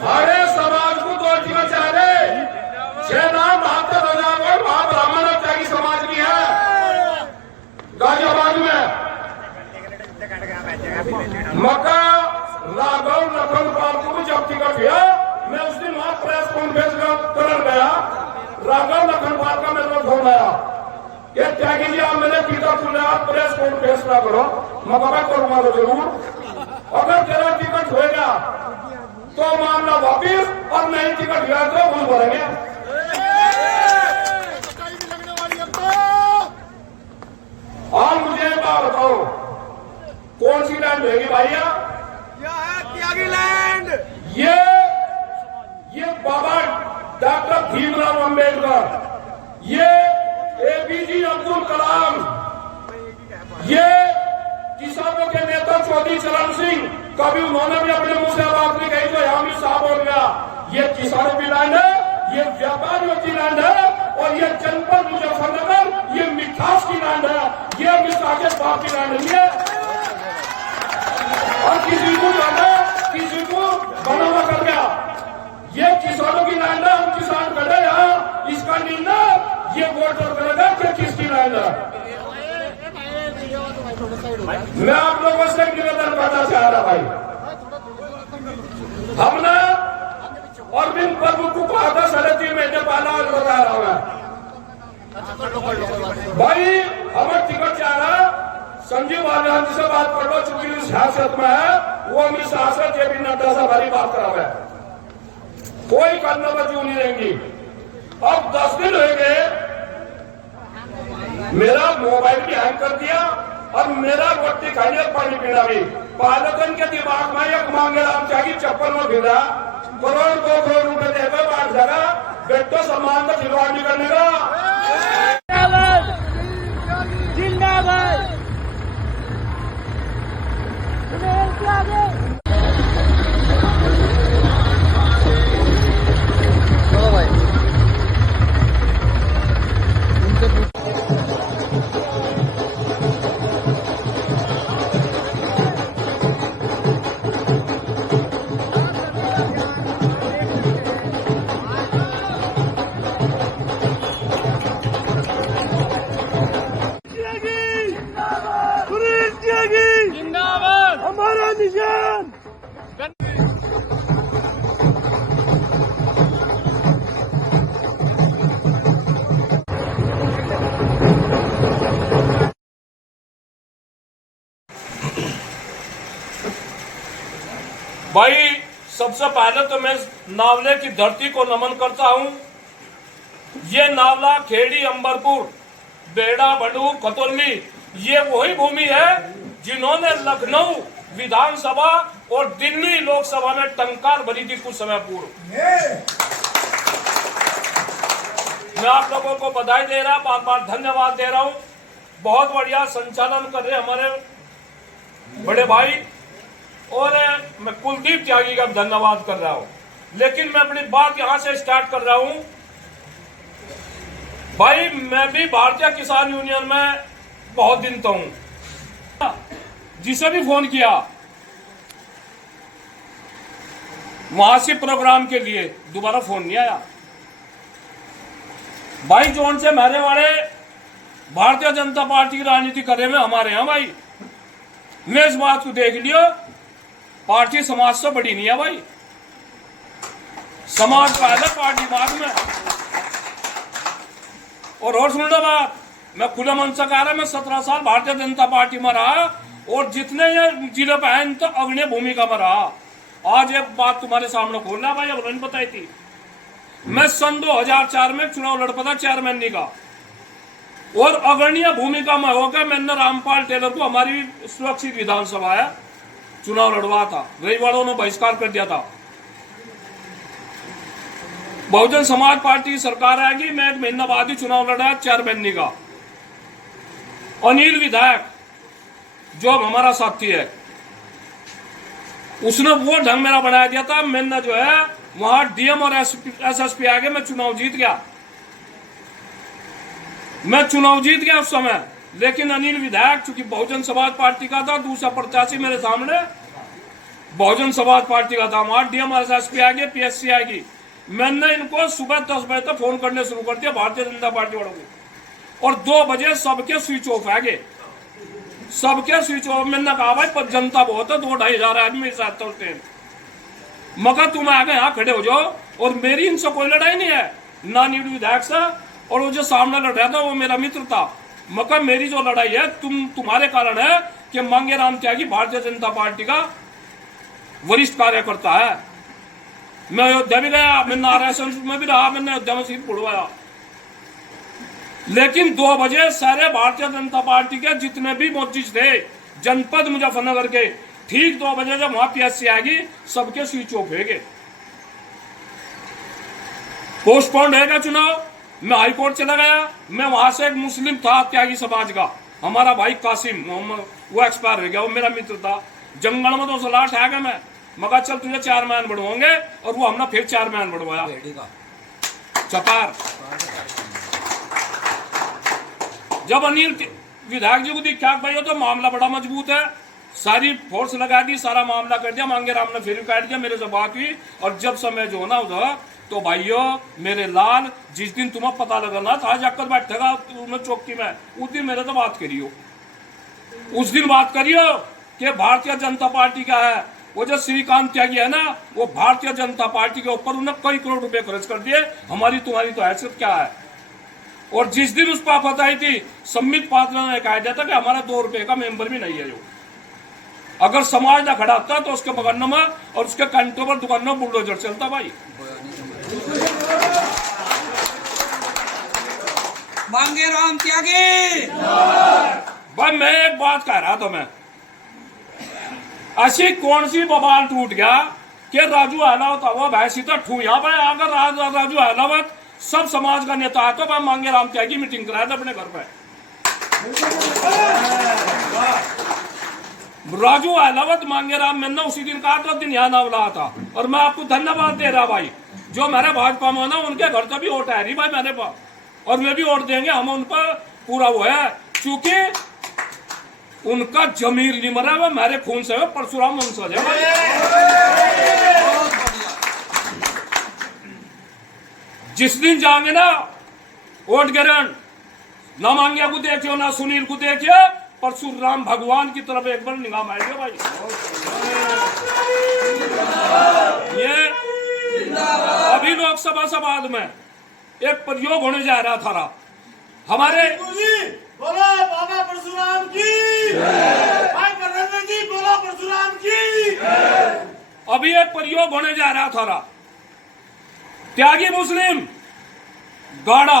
हरे समाज को 2 टिकट चाह रहे, 6 नाम 72,000 वहां ब्राह्मण और त्यागी समाज की है गाजियाबाद में। मक्का राघव लखनपाल को भी जब टिकट दिया, मैं उस दिन वहां प्रेस कॉन्फ्रेंस कर गया। राघव लखनपाल का मेरे को फोन आया, ये त्यागी जी आप मेरे टिकट सुने, आप प्रेस कॉन्फ्रेंस ना करो। मैं करूंगा तो जरूर, अगर तेरा टिकट होएगा तो मामला वापिस, और नहीं टिकट गया तो भूल भरेंगे। और मुझे बात बताओ, कौन सी लैंड रहेगी भैया? त्यागी लैंड। ये बाबा डॉक्टर भीमराव अंबेडकर, ये एपीजे अब्दुल कलाम, ये किसानों के नेता चौधरी चरण सिंह, कभी उन्होंने भी अपने मुंह से बात नहीं कही तो यहाँ भी साफ हो गया। ये किसानों की लैंड है, ये व्यापारियों की लैंड है, और ये जनपद मुजफ्फरनगर ये मिठास की लैंड है, ये मिठास के बाप की लैंड नहीं है। और किसी को जाना, किसी को बनावा कर गया, ये किसानों की लैंड है, हम किसान खड़े यहाँ, इसका निर्णय ये वोटर करेगा कि किसकी लैंड है। मैं आप लोगों से निवेदन करना चाह रहा भाई, हमने अरविंद प्रभु को कहा था 3.5 महीने पहले, आज बता रहा हूं भाई, हमें टिकट चाह रहा। संजीव बालियान जी से बात कर लो, चूंकि सियासत में है, वो अपनी सांसद जेपी नड्डा से हमारी बात करा है, कोई करने पर क्यों नहीं रहेंगी। अब 10 दिन हो गए, मेरा मोबाइल भी हैंग कर दिया और मेरा रोटी खाई और पानी पीना भी। पालकन के दिमाग में एक मांगे राम त्यागी चप्पल में भिड़ा, करोड़ 2 करोड़ रुपए देकर बांट जगह बेटो सम्मान का खिलवाड़ करने का। जिंदाबाद। भाई सबसे पहले तो मैं नावले की धरती को नमन करता हूं। ये नावला, खेड़ी, अंबरपुर, बेड़ा, बडूर, खतौली, ये वही भूमि है जिन्होंने लखनऊ विधानसभा और दिल्ली लोकसभा में टंकार भरी थी कुछ समय पूर्व। मैं आप लोगों को बधाई दे रहा, बार बार धन्यवाद दे रहा हूं। बहुत बढ़िया संचालन कर रहे हमारे बड़े भाई, और मैं कुलदीप त्यागी का धन्यवाद कर रहा हूं। लेकिन मैं अपनी बात यहां से स्टार्ट कर रहा हूं। भाई मैं भी भारतीय किसान यूनियन में बहुत दिन तो हूं, जिसे भी फोन किया वहां से प्रोग्राम के लिए दोबारा फोन नहीं आया। भाई जोन से मेरे वाले भारतीय जनता पार्टी की राजनीति कर रहे हैं हमारे यहां भाई। मैं इस बात को देख लियो, पार्टी समाज से बड़ी नहीं है भाई, समाज पहले पार्टी बाद में। और सुन लो बात, मैं खुले मन से कह रहा, मैं 17 साल भारतीय जनता पार्टी में रहा और जितने ये जिले पे हैं तो अग्रणी भूमिका में रहा। आज एक बात तुम्हारे सामने खोल रहा भाई, अब नहीं बताई थी। मैं सन 2004 में चुनाव लड़ पड़ा चेयरमैन का, और अग्रणीय भूमिका में होकर मैंने रामपाल टेलर को, हमारी सुरक्षित विधानसभा है, चुनाव लड़वा था। रविवारों ने बहिष्कार कर दिया था। बहुजन समाज पार्टी की सरकार आएगी, मैं 1 महीना बाद ही चुनाव लड़ा चेयरमैन का। अनिल विधायक जो हमारा साथी है, उसने वो ढंग मेरा बनाया दिया था। मैंने जो है वहां डीएम और एसएसपी आगे मैं चुनाव जीत गया, मैं चुनाव जीत गया उस समय। लेकिन अनिल विधायक चूंकि बहुजन समाज पार्टी का था, दूसरा प्रत्याशी मेरे सामने बहुजन समाज पार्टी का था, वहां डीएम और एसएसपी आगे, पीएससी आएगी। मैंने इनको सुबह 10 बजे तक फोन करने शुरू कर दिया भारतीय जनता पार्टी वालों को, और 2 बजे सबके स्विच ऑफ आगे, सबके स्विच ऑफ। मैंने कहा भाई जनता बहुत है, 2-2.5 हजार आदमी साथ होते, मगर तुम आगे यहाँ खड़े हो जाओ। और मेरी इनसे कोई लड़ाई नहीं है, ना नीड विधायक से, और वो जो सामने लड़ रहा था वो मेरा मित्र था। मगर मेरी जो लड़ाई है तुम्हारे कारण है कि मांगेराम त्यागी भारतीय जनता पार्टी का वरिष्ठ कार्यकर्ता है। मैं अयोध्या भी गया, मैं नारायण में भी रहा, मैंने अयोध्या में सीट बुड़वाया। लेकिन 2 बजे सारे भारतीय जनता पार्टी के जितने भी मोर्चिज थे जनपद मुजफ्फरनगर के, ठीक 2 बजे जब वहां पीएससी आएगी, सबके स्विच ऑफ हो गए। पोस्टपोन्ड होगा चुनाव। मैं हाईकोर्ट चला गया। मैं वहां से एक मुस्लिम था त्यागी समाज का, हमारा भाई कासिम मोहम्मद, वो एक्सपायर हो गया, वो मेरा मित्र था। जंगल में तो सलाह आ गया मैं, मगर चल तुझे चेयरमैन बढ़वाओगे, और वो हमने फिर चेयरमैन बढ़वाया चपार। जब अनिल विधायक जी को दिखा भाई तो मामला बड़ा मजबूत है, सारी फोर्स लगा दी, सारा मामला कर दिया। मांगेराम ने फिर काट दिया, मेरे से बात हुई, और जब समय जो ना उधर तो भाइयों मेरे लाल, जिस दिन तुम्हें पता लगना था जाकर बैठेगा तुम्हें चौकी में, उस दिन मेरे तो बात करियो, उस दिन बात करियो कि भारतीय जनता पार्टी का है। वो जो श्रीकांत त्यागी है ना, वो भारतीय जनता पार्टी के ऊपर उन्होंने कई करोड़ रुपए खर्च कर दिए। हमारी तुम्हारी तो हैसियत क्या है। और जिस दिन उस पर आफत आई थी, सम्मित पात्रा ने कहा दिया था कि हमारा 2 रुपए का मेंबर भी नहीं है। जो अगर समाज ना खड़ा होता तो उसके बगल में और उसके कंटों पर दुकान में बुलडोजर चलता भाई। मांगेराम त्यागी। भाई मैं एक बात कह रहा था, मैं ऐसी कौन सी बवाल टूट गया कि राजू अहलावत वो भैंसी तो ठू यहाँ भाई। अगर राजू अहलावत सब समाज का नेता है तो मैं मांगेराम त्यागी मीटिंग कराया था अपने घर पे। राजू अहलावत मांगेराम, मैंने उसी दिन कहा था, दिन यहाँ नाम रहा था। और मैं आपको धन्यवाद दे रहा भाई, जो मेरे भाजपा में ना उनके घर से भी वोट है रही भाई मेरे पास, और वे भी वोट देंगे। हम उन पर पूरा वो है, क्योंकि उनका जमीर नहीं मरा, वो मेरे खून से परशुराम वंशज है भाई। जिस दिन जाएंगे ना वोट गिरन, ना मांगिया को देखियो ना सुनील को देखियो, परशुराम भगवान की तरफ एक बार निगाह मारेंगे भाई। ये अभी लोकसभा से बाद में एक प्रयोग होने जा रहा था हमारे। बोलो बाबा परशुराम की, भाई नरेंद्र जी अभी एक प्रयोग होने जा रहा था। त्यागी मुस्लिम गाड़ा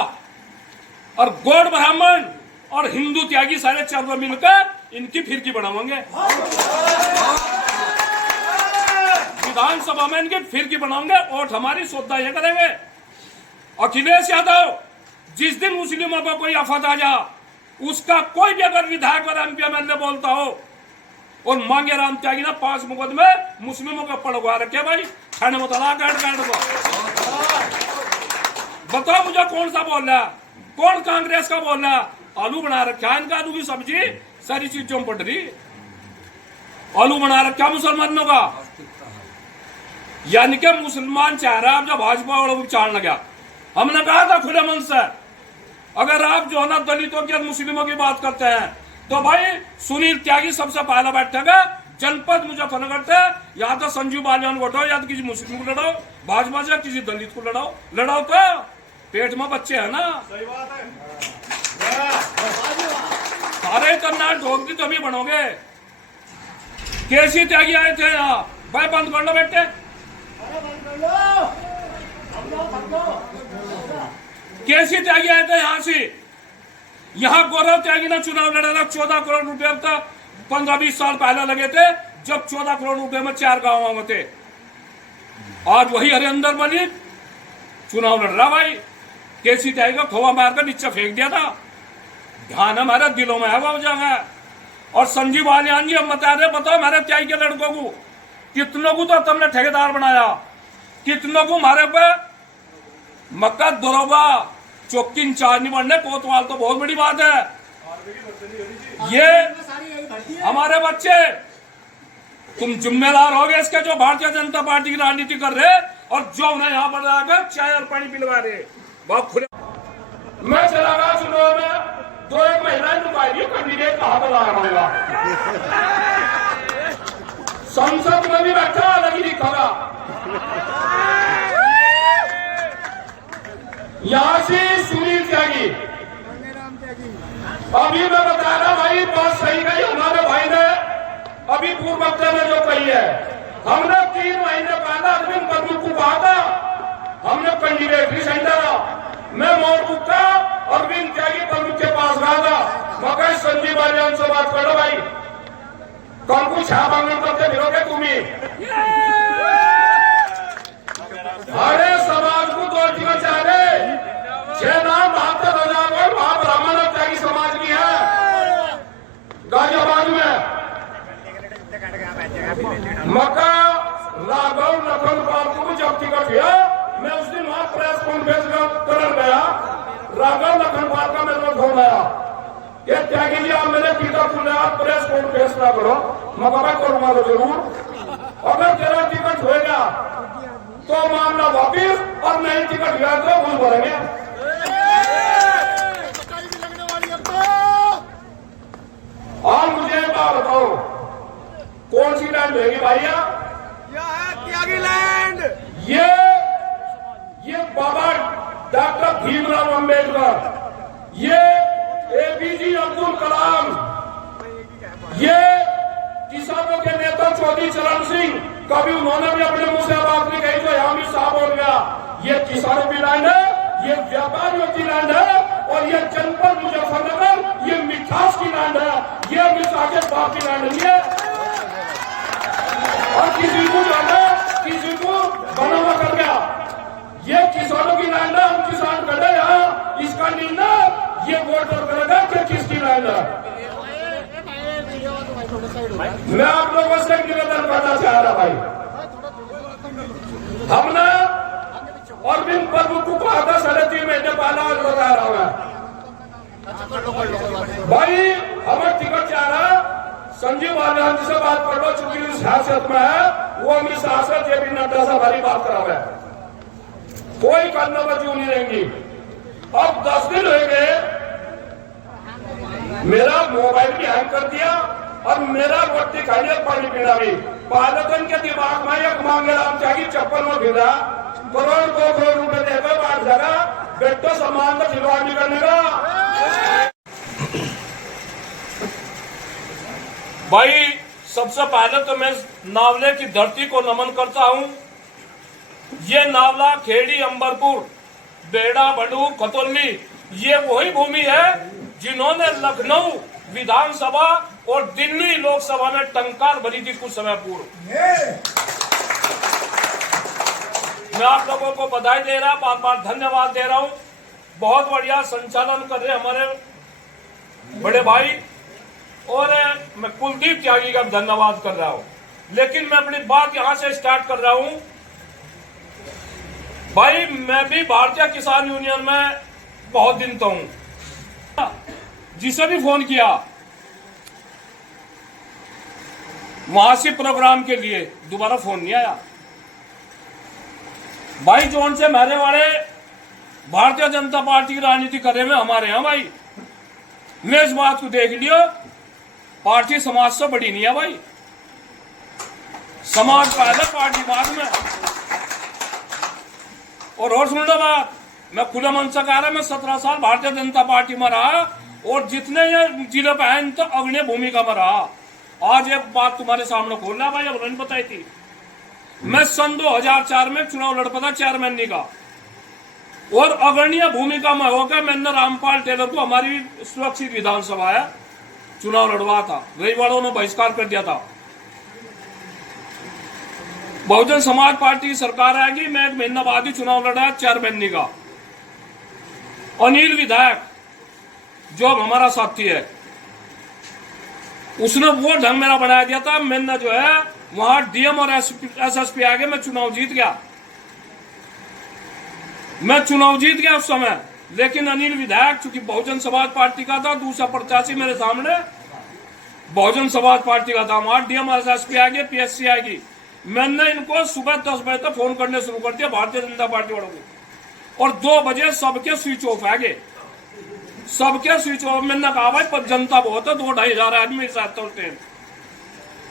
और गौड़ ब्राह्मण और हिंदू त्यागी सारे चारों मिलकर इनकी फिरकी बनावांगे। विधानसभा में इनकी फिरकी बनाओगे, वोट हमारी श्रद्धा ये करेंगे। अखिलेश यादव जिस दिन मुस्लिमों को कोई आफत आ जा, उसका कोई भी अगर विधायक और एमपी एमएलए बोलता हो और मांगे राम त्यागी ना 5 मुकदमे मुस्लिमों का पड़वा रखे भाई, खाने में तला काट को बताओ मुझे कौन सा बोल रहा, कौन कांग्रेस का बोल रहा। आलू बना रखा इनका, आलू की सब्जी सारी चीजों में पड़ रही, आलू बना रखा मुसलमानों का। यानी कि मुसलमान चाह रहा है, जब भाजपा वालों को चाल लगा। हमने कहा था खुले मन से, अगर आप जो है ना दलितों की मुस्लिमों की बात करते हैं तो भाई सुनील त्यागी सबसे पहला बैठेगा जनपद मुजफ्फरनगर से। या तो संजीव बालियान को लड़ाओ, या तो किसी मुस्लिम को लड़ाओ, भाजपा से किसी दलित को लड़ाओ तो पेट में बच्चे है ना। सही बात है। सारे करना ढोक दी तभी बनोगे। केसी त्यागी आए थे यहाँ, भाई बंद कर लो बेटे। केसी त्यागी आए थे यहां से, यहां गौरव त्यागी ने चुनाव लड़ा था। 14 करोड़ रुपए तक 15-20 साल पहले लगे थे, जब 14 करोड़ रुपए में 4 गांव में थे। आज वही हरिंदर मलिक चुनाव लड़ रहा भाई। केसी त्यागी को खोवा मारकर नीचे फेंक दिया था। ध्यान हमारे दिलों में है वो जगह। और संजीव बालियान जी हम बता रहे, बताओ हमारे त्यागी के लड़कों को कितनों को तो तुमने ठेकेदार बनाया, कितनों को हमारे पे मक्का दरोगा चौकी इंचार्ज नहीं बनने कोतवाल, तो बहुत बड़ी बात है। ये हमारे बच्चे, तुम जिम्मेदार होगे इसके, जो भारतीय जनता पार्टी की राजनीति कर रहे और जो उन्हें यहाँ पर लाकर चाय और पानी पिलवा रहे। बहुत खुले मैं चला गया चुनाव में, 2-1 महिलाएं नुकाई कैंडिडेट कहाँ पर लगाऊंगा। संसद में भी बैठा अलग ही दिखागा। यहां से सुनील त्यागी, अभी मैं बता रहा भाई, बात सही कही हमारे भाई ने अभी पूर्व वक्ता में जो कही है। हमने 3 महीने पहले अरविंद बबलू को कहा था, हमने कैंडिडेट भी सही डाला। मैं मोर का अरविंद त्यागी बबलू के पास रहा था, मगर संजीव बालियान से बात करो भाई, कौन को छा बांगन करते फिरोगे तुम्हें। हरे समाज को 2 टिकट चाह रहे, 6 नाम 72,000 वहां ब्राह्मण और त्यागी समाज की है गाजियाबाद में। मक्का राघव लखन पाल को जब टिकट दिया, मैं उस दिन वहां प्रेस कॉन्फ्रेंस कर गया। राघव लखन पाल का मेरे को फोन आया, ये त्यागी जी आप मेरे टिकट खुले, आप प्रेस कॉन्फ्रेंस ना करो। मैं करूंगा तो जरूर, अगर तेरा टिकट होगा तो मामला वापिस, और नहीं टिकट गया तो भूल भरेंगे। और मुझे बात बताओ कौन सी लैंड होगी भैया? यह है त्यागी लैंड। ये बाबा डॉक्टर भीमराव अंबेडकर, ये एपीजे अब्दुल कलाम, ये किसानों के नेता चौधरी चरण सिंह, कभी उन्होंने भी अपने मुंह से बात नहीं कही तो यहाँ भी साफ हो गया। ये किसानों की लैंड है, ये व्यापारियों की लैंड है, और ये जनपद मुजफ्फरनगर ये मिठास की लैंड है, ये मिठास बाप की लैंड नहीं है। और किसी को जाना, किसी को बना हुआ कर गया, ये किसानों की लैंड है, हम किसान कर रहे यहाँ, इसका निर्णय ये वोटर करेगा कि किसकी लैंड है। मैं आप लोगों से निवेदन करना चाह रहा भाई, हमने अरविंद बबलू को कहा था 3.5 महीने पहले, आज बता रहा हूं भाई, हमें टिकट चाह रहा। संजीव बालियान जी से बात कर लो, चूंकि इस हैसियत में है, वो अपनी सांसद जेपी नड्डा से हमारी बात करावे, कोई करना बच्ची नहीं रहेंगी। अब 10 दिन हो गए, मेरा मोबाइल भी हैंग कर दिया और मेरा रोटी खाने पानी पीना भी। पायलटन के दिमाग में एक मांगे राम त्यागी चप्पल में फिर रहा, करोड़ 2 करोड़ रुपए देकर बांट देगा, बेटो सम्मान का खिलवाड़ नहीं करने का। भाई सबसे पहले तो मैं नावले की धरती को नमन करता हूं। ये नावला, खेड़ी, अंबरपुर, बेड़ा, बडूर, खतौली, ये वही भूमि है जिन्होंने लखनऊ विधानसभा और दिल्ली लोकसभा में टंकार भरी थी कुछ समय पूर्व। मैं आप लोगों को बधाई दे रहा, बार बार धन्यवाद दे रहा हूं। बहुत बढ़िया संचालन कर रहे हमारे बड़े भाई, और मैं कुलदीप त्यागी का धन्यवाद कर रहा हूं। लेकिन मैं अपनी बात यहां से स्टार्ट कर रहा हूं। भाई, मैं भी भारतीय किसान यूनियन में बहुत दिन तो हूं। जिसे भी फोन किया वहां से प्रोग्राम के लिए दोबारा फोन नहीं आया। भाई, जोन से मेरे वाले भारतीय जनता पार्टी की राजनीति करे में हमारे यहां भाई, मैं इस बात को देख लियो, पार्टी समाज से बड़ी नहीं है भाई। समाज पहले, पार्टी बाद में। और सुन लो बात, मैं खुले मन से कह रहा, मैं 17 साल भारतीय जनता पार्टी में रहा और जितने ये जिले पे हैं तो अग्रणी भूमिका में रहा। आज एक बात तुम्हारे सामने खोलना भाई, अब नहीं बताई थी। मैं सन 2004 में चुनाव लड़ पड़ा चेयरमैन का, और अग्रणीय भूमिका में होकर मैंने रामपाल टेलर को, हमारी सुरक्षित विधानसभा है, चुनाव लड़वा था। रविवारों ने बहिष्कार कर दिया था। बहुजन समाज पार्टी की सरकार आएगी, मैं एक महीना बाद ही चुनाव लड़ा चेयरमैन का। अनिल विधायक जो हमारा साथी है, उसने वो ढंग मेरा बनाया दिया था। मैंने जो है वहां डीएम और एसएसपी आगे मैं चुनाव जीत गया। मैं चुनाव जीत गया उस समय। लेकिन अनिल विधायक चूंकि बहुजन समाज पार्टी का था, दूसरा प्रत्याशी मेरे सामने बहुजन समाज पार्टी का था, वहां डीएम और एसएसपी आगे, पीएससी आएगी। मैंने इनको सुबह 10 बजे तक फोन करने शुरू कर दिया भारतीय जनता पार्टी वालों को, और 2 बजे सबके स्विच ऑफ आ गए, सबके स्विच ऑफ। मैंने कहा भाई, पर जनता बहुत है, 2-2.5 हजार आदमी साथ ट्रेन,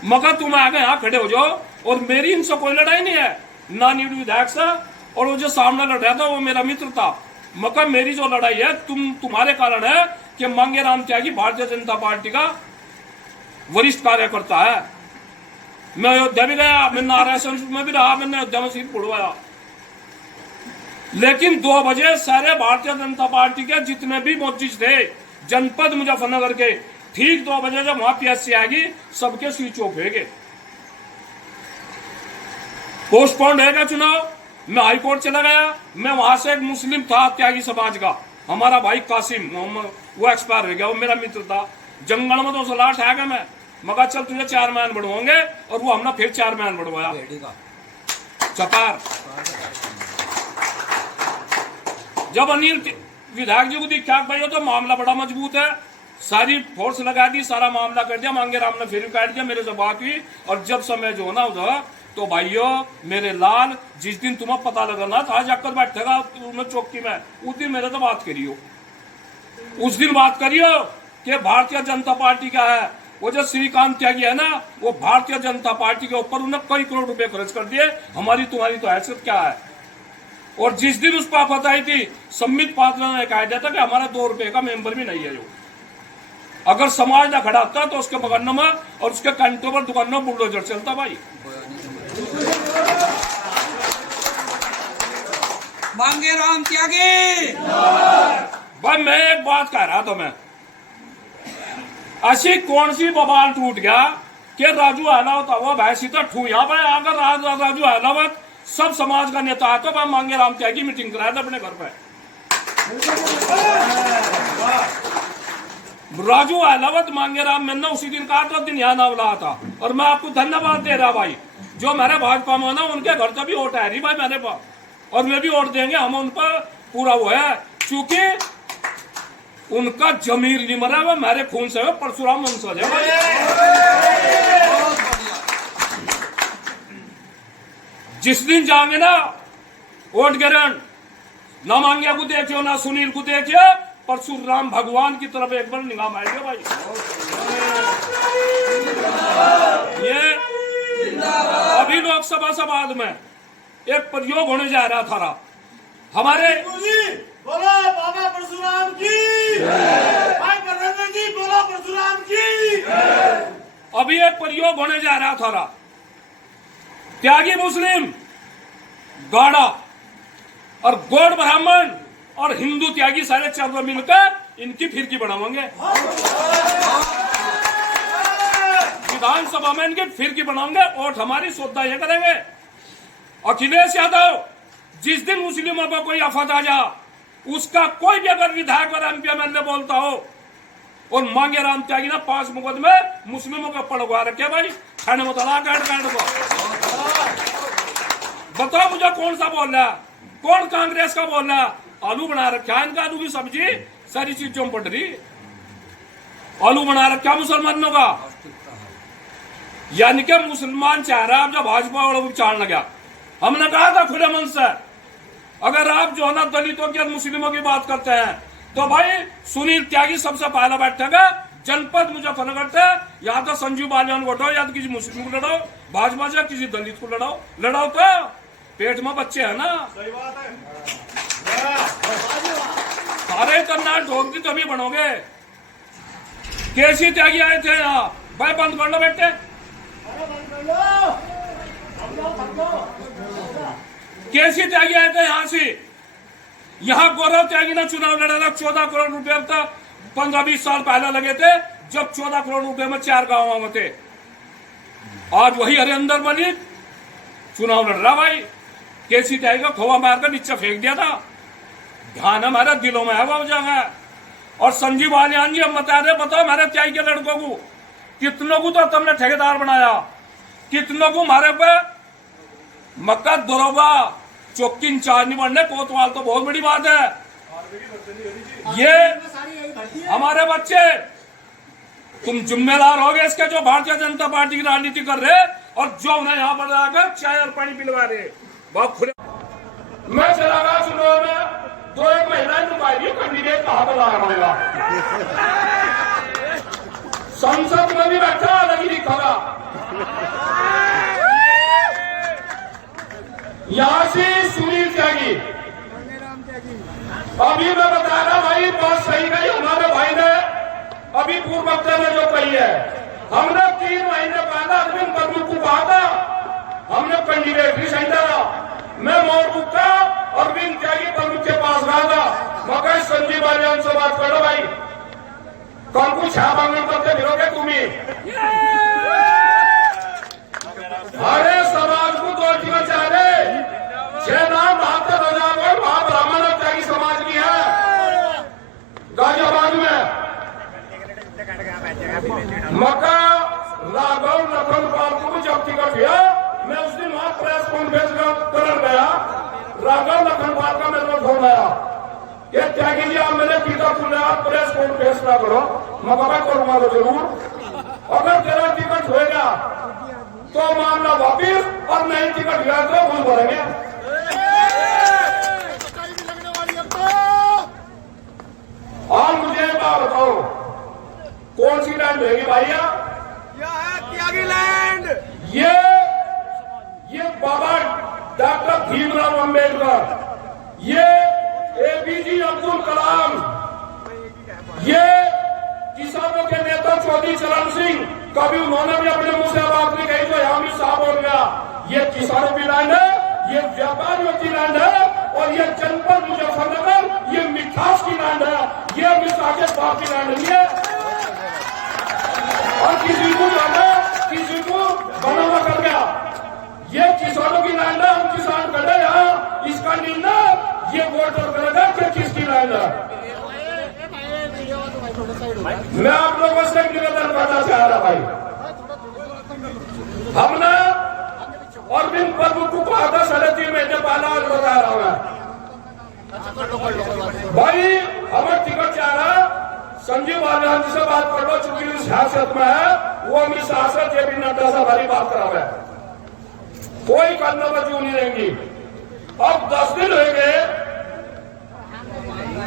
मगर तुम आगे यहाँ खड़े हो जाओ। और मेरी इनसे कोई लड़ाई नहीं है, ना नीड विधायक से, और वो जो सामने लड़ रहा था वो मेरा मित्र था। मगर मेरी जो लड़ाई है तुम्हारे कारण है कि मांगेराम त्यागी भारतीय जनता पार्टी का वरिष्ठ कार्यकर्ता है। मैं अयोध्या भी गया, मैं नारायण में भी रहा, मैंने अयोध्या में सीट बुड़वाया। लेकिन 2 बजे सारे भारतीय जनता पार्टी के जितने भी मोर्चे थे जनपद मुजफ्फरनगर के, ठीक 2 बजे जब वहां पीएससी आएगी, सबके स्विच ऑफ है। पोस्टपोन्ड होगा चुनाव। मैं हाईकोर्ट चला गया। मैं वहां से एक मुस्लिम था त्यागी समाज का, हमारा भाई कासिम मोहम्मद, वो एक्सपायर हो गया, वो मेरा मित्र था। जंगल में तो सलाह है गया मैं, मगर चल तुझे चेयरमैन बढ़वाओगे, और वो हमने फिर चेयरमैन बढ़वाया चपार। जब अनिल विधायक जी को दिखा भाई तो मामला बड़ा मजबूत है, सारी फोर्स लगा दी, सारा मामला कर दिया। मांगेराम ने फिर काट दिया, मेरे से बात हुई, और जब समय जो ना उधर, तो भाइयों मेरे लाल, जिस दिन तुम्हें पता लगना था जाकर बैठेगा चौकी में, उस दिन मेरे तो बात करियो, उस दिन बात करियो कि भारतीय जनता पार्टी का है। वो जो श्रीकांत त्यागी है ना, वो भारतीय जनता पार्टी के ऊपर उन्होंने कई करोड़ रुपए खर्च कर दिए। हमारी तुम्हारी तो हैसियत क्या है। और जिस दिन उस पर आफत आई थी, सम्मित पात्रा ने कहा दिया था कि हमारा 2 रुपए का मेंबर भी नहीं है। जो अगर समाज ना खड़ा होता तो उसके बगन्नों में और उसके कंटों पर दुकानों में बुलडोजर चलता भाई। मांगेराम त्यागी। भाई, मैं एक बात कह रहा था, मैं ऐसी कौन सी बवाल टूट गया कि राजू अहलावत हुआ भैंसी तो ठूया भाई। अगर राजू अहलावत सब समाज का नेता है तो मैं मांगेराम त्यागी मीटिंग कराया था अपने घर पे। राजू अहलावत मांगेराम, मैंने उसी दिन कहा था, दिन यहाँ ना बुलाया था। और मैं आपको धन्यवाद दे रहा भाई, जो मेरे भाजपा में ना, उनके घर से भी वोट आ रही भाई मेरे पास, और मैं भी वोट देंगे, हम उन पर पूरा वो है, क्योंकि उनका जमीर नहीं मरा, वो मेरे खून से है, परशुराम वंशज है भाई। जिस दिन जाएंगे ना वोट गिरन, ना मांगिया को देखियो, ना सुनील को देखियो, परशुराम भगवान की तरफ एक बार निगाह मारिए भाई। ये अभी लोकसभा से बाद में एक प्रयोग होने जा रहा था हमारे। बोलो बाबा परशुराम की, भाई प्रधानमंत्री जी बोलो परशुराम की। अभी एक प्रयोग होने जा रहा था। त्यागी मुस्लिम गाड़ा और गौड़ ब्राह्मण और हिंदू त्यागी सारे चारों मिलकर इनकी फिरकी बनाएंगे। विधानसभा में इनकी फिरकी बनाएंगे और हमारी श्रद्धा ये करेंगे। अखिलेश यादव जिस दिन मुस्लिमों पर कोई आफत आ जा, उसका कोई भी अगर विधायक और एमपी एमएलए बोलता हो और मांगे राम त्यागी ना 5 मुकदमे मुस्लिमों के पड़वा रखे भाई, खाने में तला काट को बताओ मुझे कौन सा बोल रहा, कौन कांग्रेस का बोल रहा। आलू बना रखा इनका, आलू की सब्जी सारी चीजों में पड़ रही, आलू बना रखा मुसलमानों का। यानी कि मुसलमान चाह रहा जब भाजपा वालों को चालने लगा। हमने कहा था खुले मन से, अगर आप जो है ना दलितों की और मुस्लिमों की बात करते हैं तो भाई सुनील त्यागी सबसे पहला बैठेगा जनपद मुजफ्फरनगर से। या तो संजीव बालियान को हटाओ, या तो किसी मुस्लिम को लड़ाओ, भाजपा से किसी दलित को लड़ाओ तो पेट में बच्चे है ना। सही बात है। सारे करना ढोंगी तभी बनोगे। केसी त्यागी आए थे यहाँ, भाई बंद कर लो बेटे। केसी त्यागी आए थे यहाँ से, यहाँ गौरव त्यागी ने चुनाव लड़ा था। 14 करोड़ रुपए तक 15-20 साल पहले लगे थे, जब 14 करोड़ रुपए में 4 गांव में थे। आज वही हरिंदर मलिक चुनाव लड़ रहा भाई। केसी त्यागी का खोवा मारकर नीचे फेंक दिया था। ध्यान हमारे दिलों में है वो जगह। और संजीव बालियान जी हम बता रहे, बताओ हमारे त्यागी के लड़कों को कितनों को तो तुमने ठेकेदार बनाया, कितनों को हमारे पे मक्का दरोगा चौकी इंचार्ज नहीं बनने कोतवाल, तो बहुत बड़ी बात है। ये हमारे बच्चे, तुम जिम्मेदार होगे इसके जो भारतीय जनता पार्टी की राजनीति कर रहे और जो उन्हें यहाँ पर आकर चाय और पानी पिलवा रहे। बहुत खुले मैं चला गया चुनाव में, 2-1 महीना कैंडिडेट कहा पर लाया पड़ेगा। संसद में भी बैठा अलग ही दिखागा। यहां से सुनील त्यागी, अभी मैं बता रहा भाई बात सही गई हमारे भाई ने अभी पूर्व वक्ता में जो कही है। हमने 3 महीने पहले अरविंद बबलू को कहा था, हमने कैंडिडेट भी सही था। मैं मोरबू का अरविंद त्यागी बबलू के पास गया था, मगर संजीव बालियान से बात करो भाई, कल को छा मांगने करते फिरोगे तुम्हें। हरे समाज को तो टिकट चाह रहे, 6 नाम 72,000 वहां ब्राह्मण और त्यागी समाज की है गाजियाबाद में। मक्का राघव लखनपाल को जब टिकट दिया, मैं उस दिन वहां प्रेस कॉन्फ्रेंस करने गया। राघव लखनपाल का मेरे को फोन आया कि त्यागी जी आप मेरे टिकट खुले, आप प्रेस कॉन्फ्रेंस ना करो। मैं करूंगा तो जरूर, अगर तेरा टिकट होएगा तो मामला वापिस, और नहीं टिकट गया तो भूल भरेंगे। और मुझे बात बताओ कौन सी लैंड रहेगी भैया? त्यागी लैंड। ये बाबा डॉक्टर भीमराव अंबेडकर, ये एपीजे अब्दुल कलाम, ये किसानों के नेता चौधरी चरण सिंह, कभी उन्होंने भी अपने मुंह से बात नहीं कही तो यहाँ भी साफ हो गया। ये किसानों की लैंड है, ये व्यापारियों की लैंड है, और ये जनपद मुजफ्फरनगर ये मिठास की लैंड है, ये मिठास के बाप की लैंड नहीं है। और किसी को जाना, किसी को बना हुआ कर गया। ये किसानों की लैंड है, हम किसान कर रहे यहाँ, इसका निर्णय ये वोटर करेगा कि किसकी लैंड है। मैं आप लोगों से निवेदन करना चाह रहा भाई, हमने अरविंद बबलू को कहा था 3.5 महीने पहले, आज बता रहा हूं भाई, हमें टिकट चाह रहा। संजीव बालियान जी से बात कर लो, चूंकि सियासत में है, वो अमित शाह से जेपी नड्डा से हमारी बात करा है, कोई करने में क्यों नहीं रहेंगी। अब 10 दिन हो गए,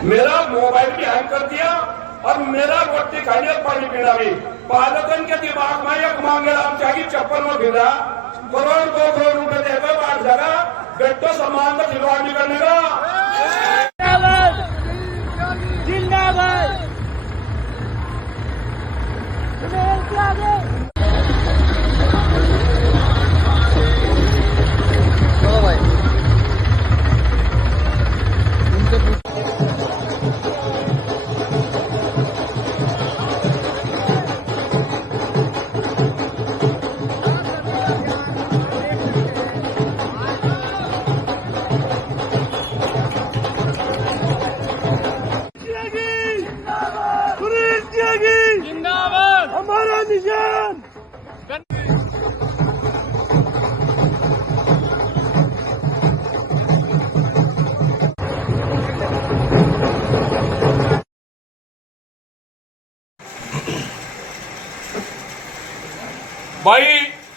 मेरा मोबाइल भी हैंग कर दिया और मेरा रोटी खानी और पानी पीना भी। पालकन के दिमाग में एक मांगे राम त्यागी चप्पल में गिरा, करोड़ 2 करोड़ रुपए देकर बांट जगह बेटो सम्मान का खिलवाड़ करने का। जिंदाबाद। भाई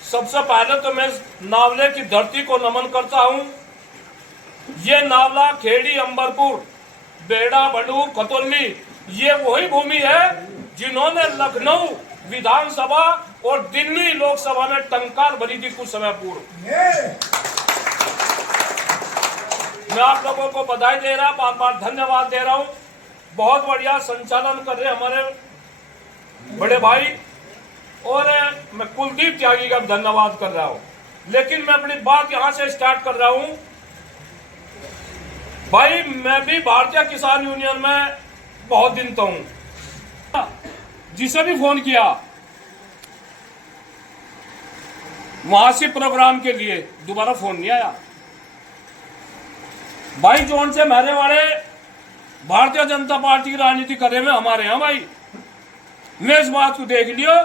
सबसे पहले तो मैं नावले की धरती को नमन करता हूं। ये नावला, खेड़ी, अंबरपुर, बेड़ा, बडूर, खतौली, ये वही भूमि है जिन्होंने लखनऊ विधानसभा और दिल्ली लोकसभा में टंकार भरी थी कुछ समय पूर्व। मैं आप लोगों को बधाई दे रहा, बार बार धन्यवाद दे रहा हूं। बहुत बढ़िया संचालन कर रहे हमारे बड़े भाई, और मैं कुलदीप त्यागी का धन्यवाद कर रहा हूं। लेकिन मैं अपनी बात यहां से स्टार्ट कर रहा हूं। भाई मैं भी भारतीय किसान यूनियन में बहुत दिन तो हूं, जिसे भी फोन किया वहां से प्रोग्राम के लिए दोबारा फोन नहीं आया। भाई जोन से मेरे वाले भारतीय जनता पार्टी की राजनीति करे में हमारे यहां भाई, मैं इस बात को देख लियो,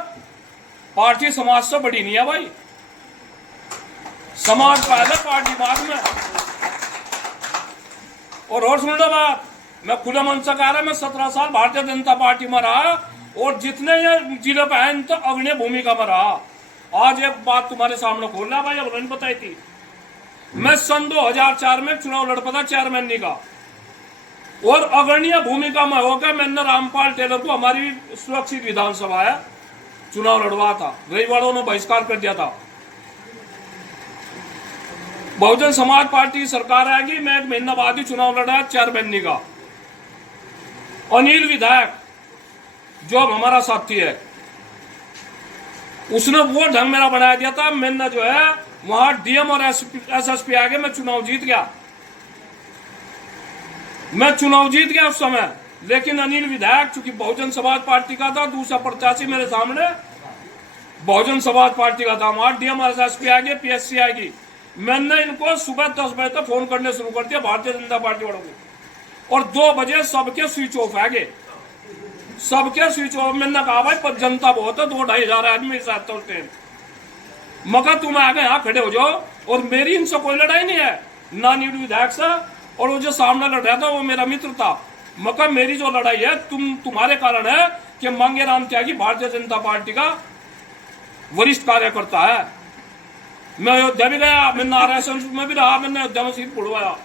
पार्टी समाज से बड़ी नहीं है भाई। समाज पहले, पार्टी बाद में। और सुन लो बात, मैं खुले मन से कह रहा, मैं 17 साल भारतीय जनता पार्टी में रहा और जितने ये जिले पे हैं तो अग्रणी भूमिका में रहा। आज एक बात तुम्हारे सामने खोल रहा भाई, अब नहीं बताई थी। मैं सन 2004 में चुनाव लड़ पड़ा चेयरमैन का, और अग्रणी भूमिका में होकर मैंने रामपाल टेलर को, हमारी सुरक्षित विधानसभा है, चुनाव लड़वा था। रविवारों ने बहिष्कार कर दिया था। बहुजन समाज पार्टी की सरकार आएगी, मैं एक महीना बाद ही चुनाव लड़ा चेयरमैन का। अनिल विधायक जो अब हमारा साथी है, उसने वो ढंग मेरा बनाया दिया था। मैंने जो है वहां डीएम और एसएसपी आगे मैं चुनाव जीत गया। मैं चुनाव जीत गया उस समय, लेकिन अनिल विधायक चूंकि बहुजन समाज पार्टी का था, दूसरा प्रत्याशी मेरे सामने बहुजन समाज पार्टी का था, वहां डीएम और एसएसपी आगे, पीएससी आएगी। मैंने इनको सुबह 10 बजे तक फोन करने शुरू कर दिया भारतीय जनता पार्टी वालों को, और 2 बजे सबके स्विच ऑफ आ गए, सबके स्विच ऑफ। मैंने कहा भाई पर जनता बहुत है, 2-2.5 हजार आदमी साथ चलते हैं, मगर तुम आगे यहाँ खड़े हो जाओ। और मेरी इनसे कोई लड़ाई नहीं है, ना नील विधायक से, और वो जो सामने लड़ रहा था वो मेरा मित्र था। मगर मेरी जो लड़ाई है तुम्हारे कारण है कि मांगेराम त्यागी भारतीय जनता पार्टी का वरिष्ठ कार्यकर्ता है। मैं अयोध्या भी गया, मैंने आरएसएस में भी रहा, मैंने अयोध्या में सीट बुड़वाया।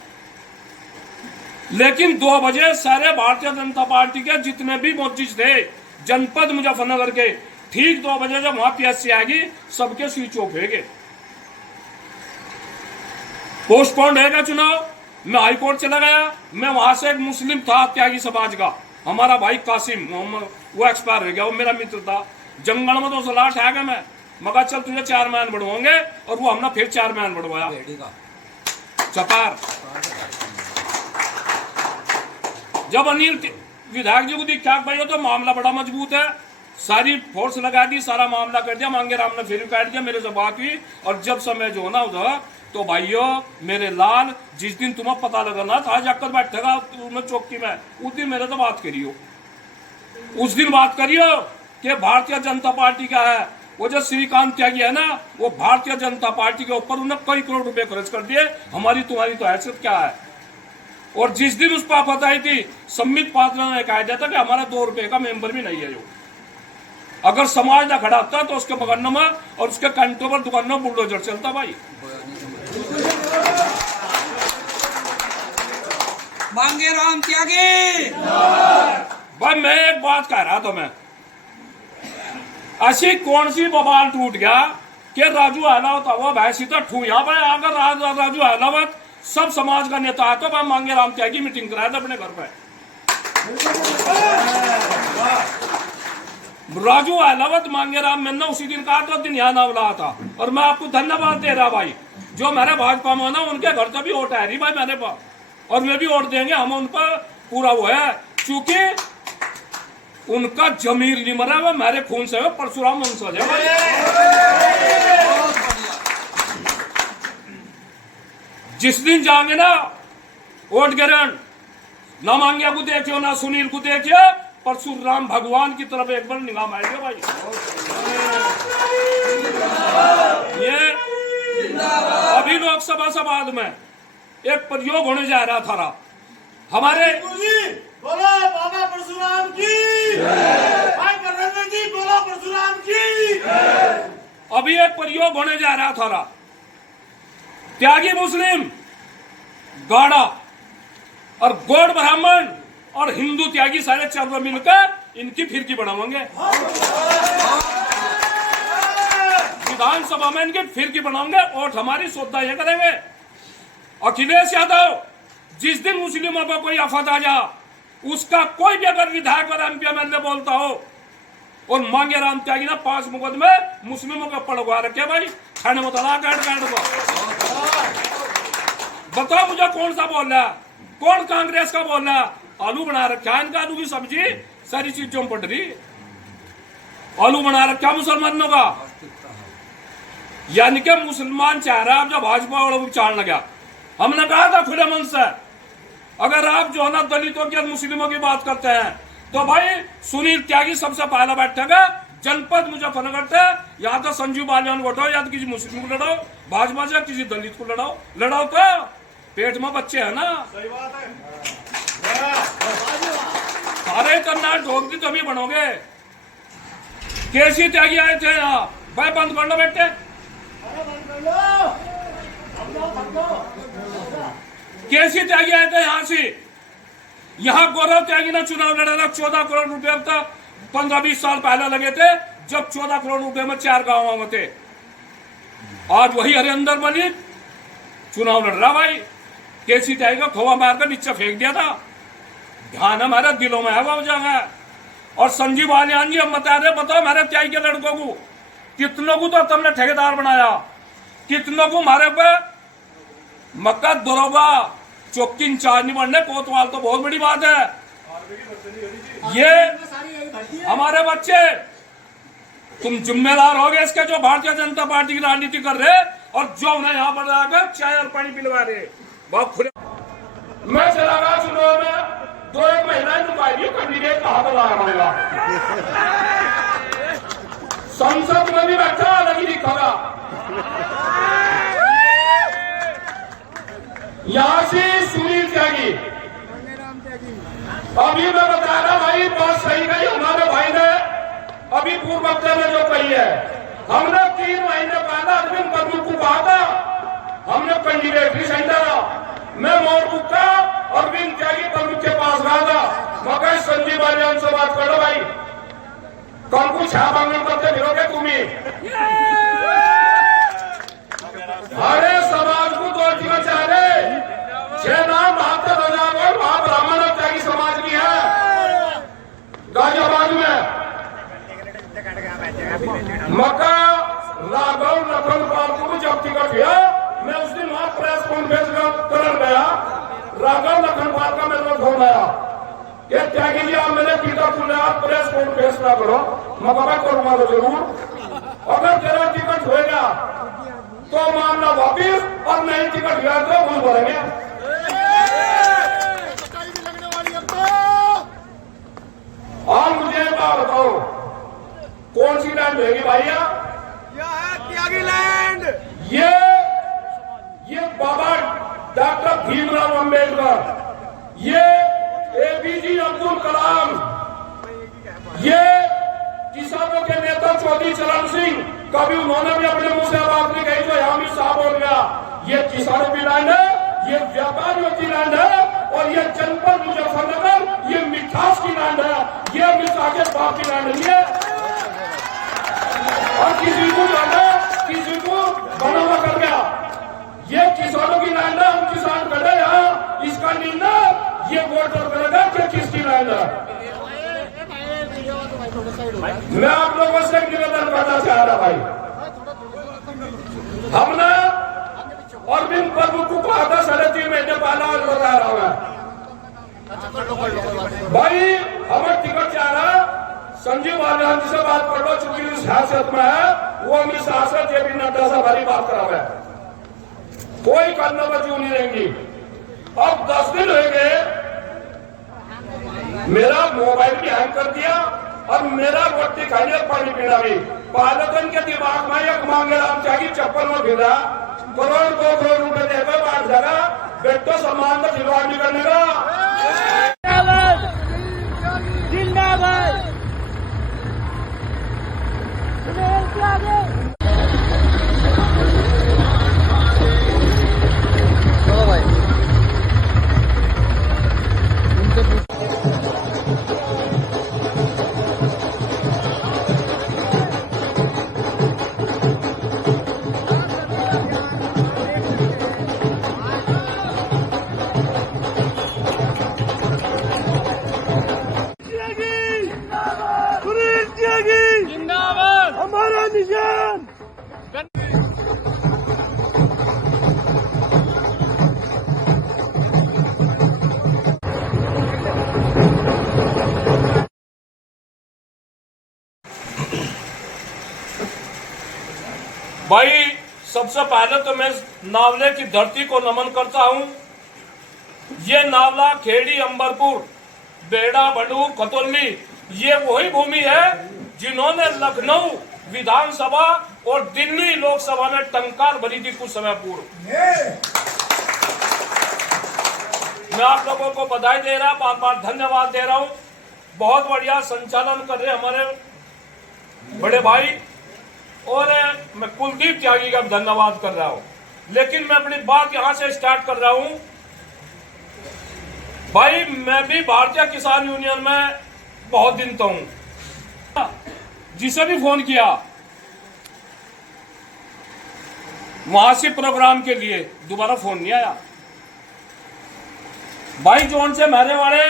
लेकिन 2 बजे सारे भारतीय जनता पार्टी के जितने भी मोर्चे थे जनपद मुजफ्फरनगर के, ठीक 2 बजे जब वहां पीएससी आएगी, सबके स्विच ऑफ है। पोस्टपोन्ड है चुनाव। मैं हाईकोर्ट चला गया। मैं वहां से एक मुस्लिम था त्यागी समाज का, हमारा भाई कासिम मोहम्मद, वो एक्सपायर हो गया, वो मेरा मित्र था। जंगल में तो सलाह ठा गया मैं, मगर चल तुझे चेयरमैन बढ़वाओगे, और वो हमने फिर चेयरमैन बढ़वाया चपार। जब अनिल विधायक जी को दिखा भाई तो मामला बड़ा मजबूत है, सारी फोर्स लगा दी, सारा मामला कर दिया। मांगेराम ने फिर काट दिया, मेरे से बात हुई, और जब समय जो ना उधर तो भाइयों मेरे लाल, जिस दिन तुम्हें पता लगना था जाकर बैठेगा तुम्हें चौकी में, उस दिन मेरे तो बात करियो, उस दिन बात करियो कि भारतीय जनता पार्टी का है। वो जो श्रीकांत त्यागी है ना, वो भारतीय जनता पार्टी के ऊपर उन्हें कई करोड़ रुपए खर्च कर दिए। हमारी तुम्हारी तो हैसियत क्या है। और जिस दिन उस पर आफत आई थी, सम्मित पात्रा ने कहा दिया था कि हमारा 2 रुपए का मेंबर भी नहीं है। जो अगर समाज ना खड़ा होता तो उसके बगन्ना में और उसके कंटों पर दुकान में बुलडोजर चलता भाई। मांगेराम त्यागी। भाई मैं एक बात कह रहा था, मैं ऐसी कौन सी बवाल टूट गया कि राजू अहलावत वो भैंसी तो ठू यहाँ पर अगर राजू अहलावत सब समाज का नेता है तो मैं मांगेराम त्यागी मीटिंग कराया था अपने घर पे। राजू अहलावत मांगेराम, मैंने उसी दिन कहा था, दिन यहाँ नाम रहा था। और मैं आपको धन्यवाद दे रहा भाई, जो मेरे भाजपा में ना उनके घर से भी वोट है रही भाई मेरे पास, और मैं भी वोट देंगे, हम उन पर पूरा वो है, क्योंकि उनका जमीर नहीं मरा, वो मेरे खून से परशुराम वंशज है। जिस दिन जाएंगे ना वोट गिरन, ना मांगिया को देखियो ना सुनील को देखियो, परशुराम भगवान की तरफ एक बार निगाह मारिए भाई। ये अभी लोकसभा समाज में एक प्रयोग होने जा रहा था। हमारे बोलो बाबा परशुराम की, भाई प्रधानमंत्री जी बोलो परशुराम की। अभी एक प्रयोग होने जा रहा था। त्यागी मुस्लिम गाड़ा और गौड़ ब्राह्मण और हिंदू त्यागी सारे चारों मिलकर इनकी फिरकी बनाएंगे। विधानसभा में इनकी फिरकी बनाएंगे और हमारी श्रद्धा ये करेंगे। अखिलेश यादव जिस दिन मुस्लिमों पर कोई आफत आ जा, उसका कोई भी अगर विधायक और एमपी एमएलए बोलता हो और मांगे राम त्यागी ना 5 मुकदमे मुस्लिमों का पड़वा रखे भाई, खाने में तला काट को बताओ मुझे कौन सा बोल रहा है, कौन कांग्रेस का बोल रहा है। आलू बना रखा इनका, आलू की सब्जी सारी चीजों में पड़ रही, आलू बना रखा मुसलमानों का। यानी कि मुसलमान चाह रहा है जब भाजपा वालों को चालने लगा। हमने कहा था खुले मन से, अगर आप जो है ना दलितों की मुस्लिमों की बात करते हैं तो भाई सुनील त्यागी सबसे पहला बैठेगा जनपद मुजफ्फरनगर से। या तो संजीव बालियान को उठाओ, या तो किसी मुस्लिम को लड़ाओ, भाजपा से किसी दलित को लड़ाओ तो पेट में बच्चे है ना। सही बात है। सारे करना ढोक दी तभी बनोगे। केसी त्यागी आए थे यहाँ, भाई बंद कर लो बेटे। केसी त्यागी आए थे यहाँ से, यहाँ गौरव त्यागी ने चुनाव लड़ा था। 14 करोड़ रुपए तक 15-20 साल पहले लगे थे, जब 14 करोड़ रुपए में 4 गांव में थे। आज वही हरिंदर मलिक चुनाव लड़ रहा भाई। केसी त्यागी का खोवा मारकर नीचे फेंक दिया था। ध्यान हमारे दिलों में है वो जगह। और संजीव बालियान जी हम बता रहे, बताओ हमारे त्यागी के लड़कों को कितनों को तो तुमने ठेकेदार बनाया, कितनों को हमारे पे मक्का दरोगा चौकी इंचार्ज नहीं बनने, कोतवाल तो बहुत बड़ी बात है। ये हमारे बच्चे, तुम जिम्मेदार होगे इसके जो भारतीय जनता पार्टी की राजनीति कर रहे और जो उन्हें यहाँ पर आकर चाय और पानी पिलवा रहे। बहुत खुले मैं चला गया चुनाव में, 2-1 महीना नुकाई कैंडिडेट कहा तो लाया संसद में भी बैठा अलग ही दिखागा। यहाँ से सुनील त्यागी, अभी मैं बता रहा भाई बात सही गई हमारे भाई ने अभी पूर्व वक्ता ने जो कही है। हमने 3 महीने पहले अरविंद प्रभु को कहा था, हमने कैंडिडेट भी सही था। मैं मोरबू का अरविंद त्यागी प्रभु के पास गया था, मगर संजीव बालियान से बात करो भाई, कौन को छा मांगने करते फिरोगे तुम्हें। हरे समाज को तो जीवन चाह रहे 6 नाम 72,000 वहां ब्राह्मण त्यागी समाज की है गाजियाबाद में। मक्का राघव लखनपाल को जब टिकट हुआ, मैं उस दिन वहां प्रेस कॉन्फ्रेंस करने गया। राघव लखनपाल का मेरे को फोन आया कि त्यागी जी आप मेरे टिकट खुले, आप प्रेस कॉन्फ्रेंस ना करो। मैं करूंगा तो जरूर, अगर तेरा टिकट होएगा तो मामला वापिस, और नहीं टिकट हुआ तो भूल भरेंगे। और मुझे बात बताओ कौन सी लैंड रहेगी भैया? यह है त्यागी लैंड। ये बाबा डॉक्टर भीमराव अंबेडकर, ये एपीजे अब्दुल कलाम, ये किसानों के नेता चौधरी चरण सिंह, कभी उन्होंने भी अपने मुंह से बात नहीं कही तो यहाँ भी साफ हो गया। ये किसानों की लैंड है, ये व्यापारियों की लैंड है, और ये जनपद मुजफ्फरनगर ये मिठास की लैंड है, ये मिठा के बाप की लैंड नहीं है। और किसी को जाना, किसी को बना हुआ कर गया। ये किसानों की लैंड है, हम किसान खड़े यहाँ, इसका निर्णय ये वोटर करेगा कि किसकी लैंड है। मैं आप लोगों से निवेदन करना चाह रहा भाई, हमने अरविंद प्रभु को कहा था 3.5 महीने पहले, आज बता रहा हूं भाई हमें टिकट चाह रहा। संजीव बालियान जी से बात कर लो, चूंकि इस हैसियत में है, वो अमित शाह से जेपी नड्डा से हमारी बात करा है, कोई करना बचू नहीं रहेंगी। अब 10 दिन हो गए मेरा मोबाइल भी हैंग कर दिया और मेरा रोटी खाई और पानी पीना भी। पहले तो इनके दिमाग में एक मांगे राम चाहिए चप्पल में फिरा करोड़ 2 करोड़ रुपए देकर बांट देगा बेटो सम्मान का खिलवाड़ भी करने का। जिंदाबाद जिंदाबाद हमारा निशान। भाई सबसे पहले तो मैं नावले की धरती को नमन करता हूं। ये नावला, खेड़ी, अंबरपुर, बेड़ा, बडूर, खतौली ये वही भूमि है जिन्होंने लखनऊ विधानसभा और दिल्ली लोकसभा में टंकार भरी थी कुछ समय पूर्व। मैं आप लोगों को बधाई दे रहा, बार बार धन्यवाद दे रहा हूं। बहुत बढ़िया संचालन कर रहे हमारे बड़े भाई और मैं कुलदीप त्यागी का धन्यवाद कर रहा हूं। लेकिन मैं अपनी बात यहां से स्टार्ट कर रहा हूं। भाई मैं भी भारतीय किसान यूनियन में बहुत दिन तो हूं। जिसे भी फोन किया वहां से प्रोग्राम के लिए दोबारा फोन नहीं आया। भाई जोन से मेरे वाले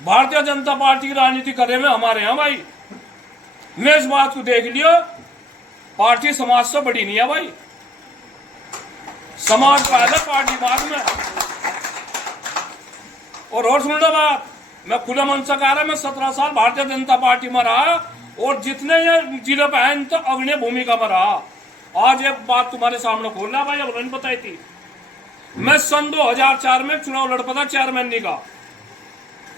भारतीय जनता पार्टी की राजनीति कर रहे हैं हमारे यहां भाई। मैं इस बात को देख लियो, पार्टी समाज से बड़ी नहीं है भाई। समाज पहले, पार्टी बाद में। और सुन लो बात, मैं खुले मन से कह रहा, मैं 17 साल भारतीय जनता पार्टी में रहा और जितने ये जिले पे हैं तो अग्रणी भूमिका में रहा। आज एक बात तुम्हारे सामने खोल रहा भाई, अब नहीं बताई थी। मैं सन 2004 में चुनाव लड़ पड़ा चेयरमैन का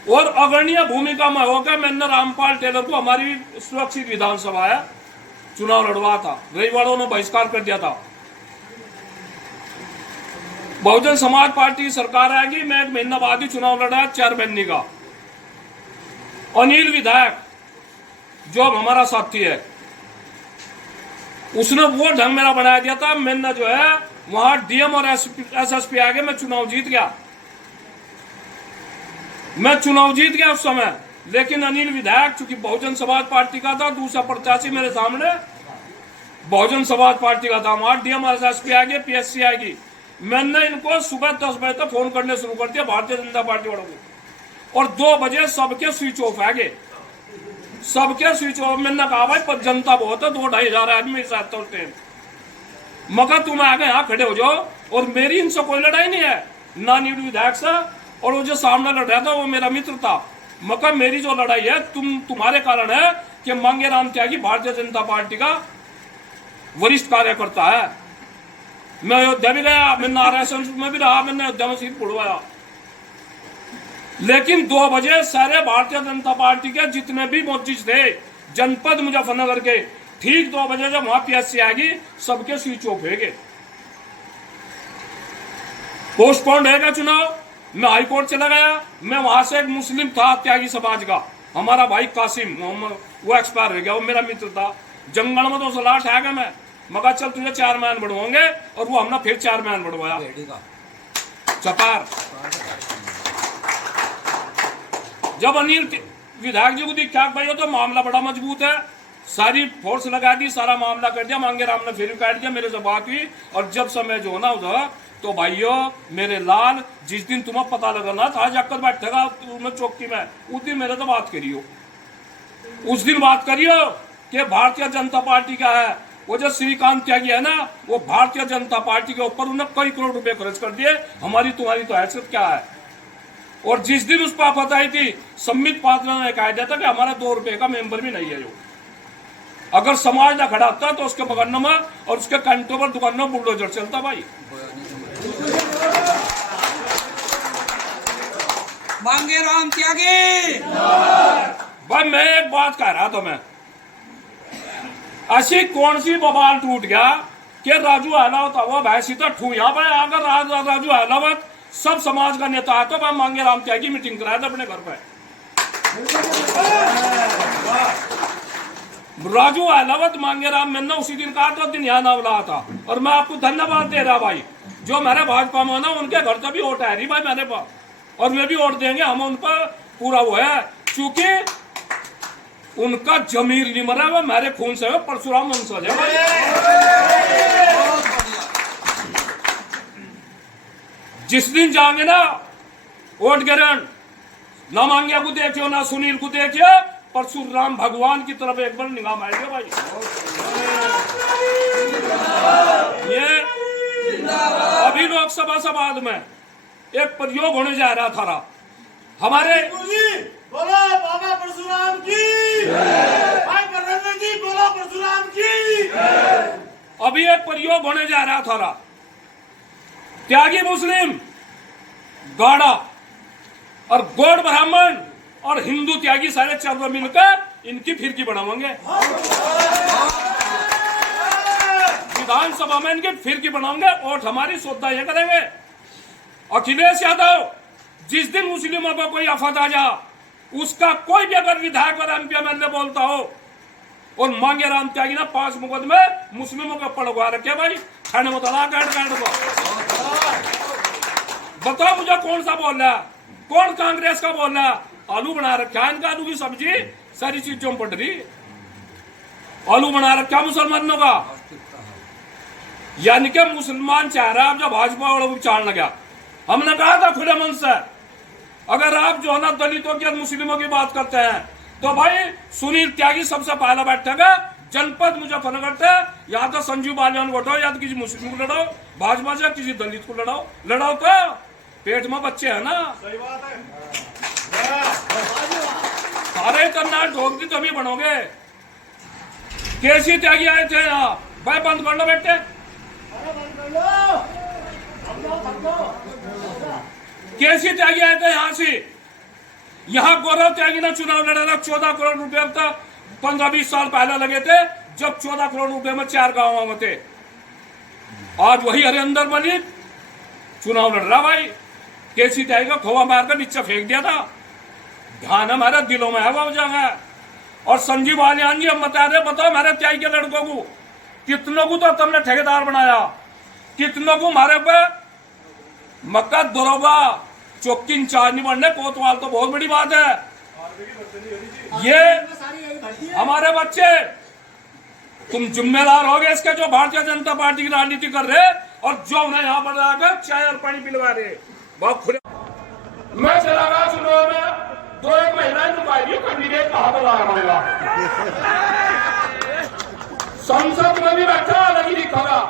और अग्रणीय भूमिका में होकर मैंने रामपाल टेलर को, हमारी सुरक्षित विधानसभा है, चुनाव लड़वा था। रविवारों ने बहिष्कार कर दिया था। बहुजन समाज पार्टी की सरकार आएगी, मैं 1 महीना बाद ही चुनाव लड़ा चेयरमैन का। अनिल विधायक जो हमारा साथी है, उसने वो ढंग मेरा बनाया दिया था। मैंने जो है वहां डीएम और एसएसपी आगे मैं चुनाव जीत गया। मैं चुनाव जीत गया उस समय। लेकिन अनिल विधायक चूंकि बहुजन समाज पार्टी का था, दूसरा प्रत्याशी मेरे सामने बहुजन समाज पार्टी का था, वहां डीएम और एसएसपी आगे, पीएससी आएगी। मैंने इनको सुबह 10 बजे तक फोन करने शुरू कर दिया भारतीय जनता पार्टी वालों को, और 2 बजे सबके स्विच ऑफ है गए, सबके स्विच ऑफ। मैंने कहा भाई पर जनता बहुत है, 2-2.5 हजार आदमी साथ होते हैं, मगर तुम आगे यहाँ खड़े हो जाओ। और मेरी इनसे कोई लड़ाई नहीं है, ना नील विधायक से, और वो जो सामने लड़ रहा था वो मेरा मित्र था। मगर मेरी जो लड़ाई है तुम्हारे कारण है कि मांगे राम त्यागी भारतीय जनता पार्टी का वरिष्ठ कार्यकर्ता है। मैं अयोध्या भी गया, मैं नारायण में भी रहा, मैंने अयोध्या में सीट बुड़वाया। लेकिन 2 बजे सारे भारतीय जनता पार्टी के जितने भी मोर्चिज थे जनपद मुजफ्फरनगर के, ठीक 2 बजे जब वहां पीएससी आएगी सबके स्विच ऑफ हो गए। पोस्टपोन्ड रहेगा चुनाव। मैं हाईकोर्ट चला गया। मैं वहां से एक मुस्लिम था त्यागी समाज का, हमारा भाई कासिम मोहम्मद, वो एक्सपायर हो गया, वो मेरा मित्र था। जंगल में तो सलाह ठा गया मैं, मगर चल तुझे चेयरमैन बढ़वाओगे, और वो हमने फिर चेयरमैन बढ़वाया चपार। जब अनिल विधायक जी को दिखा भाई तो मामला बड़ा मजबूत है, सारी फोर्स लगा दी, सारा मामला कर दिया। मांगे राम ने फिर काट दिया, मेरे से बात हुई। और जब समय जो ना उधर तो भाइयों मेरे लाल, जिस दिन तुम्हें पता लगना था जाकर बैठेगा तुम्हें चौकी में, उस दिन मेरे तो बात करियो, उस दिन बात करियो कि भारतीय जनता पार्टी का है। वो जो श्रीकांत त्यागी है ना, वो भारतीय जनता पार्टी के ऊपर उन्होंने कई करोड़ रुपए खर्च कर दिए। हमारी तुम्हारी तो हैसियत क्या है। और जिस दिन उस पर आफत आई थी, सम्मित पात्रा ने कहा दिया था कि हमारा 2 रुपए का मेंबर भी नहीं है। जो अगर समाज ना खड़ा होता तो उसके बगल में और उसके कंटों पर दुकानों में बुलडोजर चलता भाई। मांगे राम त्यागी। भाई मैं एक बात कह रहा था, मैं ऐसी कौन सी बवाल टूट गया कि राजू अहलावत वो भैंसी तो ठू यहाँ पे अगर राजू अहलावत सब समाज का नेता है तो मैं मांगे राम त्यागी मीटिंग कराया था अपने घर पे। राजू अहलावत मांगे राम मैंने उसी दिन कहा था, दिन यहाँ नाम लाया था। और मैं आपको धन्यवाद दे रहा भाई, जो मेरे भाजपा में ना उनके घर से भी वोट है रही भाई मेरे पास, और वे भी वोट देंगे, हम उन पर पूरा वो है, क्योंकि उनका जमीर नहीं मरा, वो मेरे खून से परशुराम वंशज है भाई। जिस दिन जाएंगे ना वोट गिरन, ना मांगिया को देखियो ना सुनील को देखियो, परशुराम भगवान की तरफ एक बार निगाह मारिए भाई। ये अभी लोकसभा से बाद में एक प्रयोग होने जा रहा था हमारे। बोलो बाबा परशुराम की, भाई प्रधानमंत्री जी बोलो परशुराम की। अभी एक प्रयोग होने जा रहा था, त्यागी मुस्लिम गाड़ा और गौड़ ब्राह्मण और हिंदू त्यागी सारे चारों मिलकर इनकी फिरकी बनाएंगे, विधानसभा में इनकी फिरकी बनाएंगे, वोट हमारी श्रद्धा ये करेंगे। अखिलेश यादव जिस दिन मुस्लिमों को कोई आफत आ जा, उसका कोई भी अगर विधायक और एमपी एमएलए बोलता हो, और मांगे राम त्यागी ना 5 मुकदमे मुस्लिमों का पड़वा रखे भाई, खाने में तला काट को। बताओ मुझे कौन सा बोल रहा, कौन कांग्रेस का बोल रहा? आलू बना रखा इनका, आलू की सब्जी सारी चीजों पड़ रही, आलू बना रखा मुसलमानों का। यानी कि मुसलमान चाह रहा है, जब भाजपा वालों को चाल लगा, हमने कहा था खुले मन से, अगर आप जो है ना दलितों की और मुस्लिमों की बात करते हैं तो भाई सुनील त्यागी सबसे पहला बैठेगा जनपद मुजफ्फरनगर से, या तो संजीव बालियान को लड़ाओ, या तो किसी मुस्लिम को लड़ाओ, भाजपा से किसी दलित को लड़ाओ तो पेट में बच्चे है ना। सही बात है। सारे करना ढोक दी तभी बनोगे। केसी त्यागी आए थे यहाँ, भाई बंद कर लो बेटे, केसी त्यागी आए थे यहाँ से, यहाँ गौरव त्यागी ने चुनाव लड़ा था। 14 करोड़ रुपए तक 15-20 साल पहले लगे थे, जब 14 करोड़ रुपए में 4 गांव में थे। आज वही हरिंदर मलिक चुनाव लड़ रहा भाई, केसी त्यागी का खोवा मारकर नीचे फेंक दिया था। ध्यान हमारे दिलों में है वो जगह। और संजीव बालियान जी हम बता रहे, बताओ मेरे त्यागी के लड़कों को कितनों को तो तुमने ठेकेदार बनाया, कितनों को मारे पे मक्का दरोगा चौकी इंचार्ज नहीं बनने, कोतवाल तो बहुत बड़ी बात है। ये हमारे बच्चे, तुम जिम्मेदार होगे इसके, जो भारतीय जनता पार्टी की राजनीति कर रहे और जो उन्हें यहाँ पर आकर चाय और पानी पिलवा रहे। बहुत खुले मैं चला गया चुनाव में, 2-1 महीना नुकाई कैंडिडेट कहा तो लगा, संसद में भी बैठा लगी दिखागा।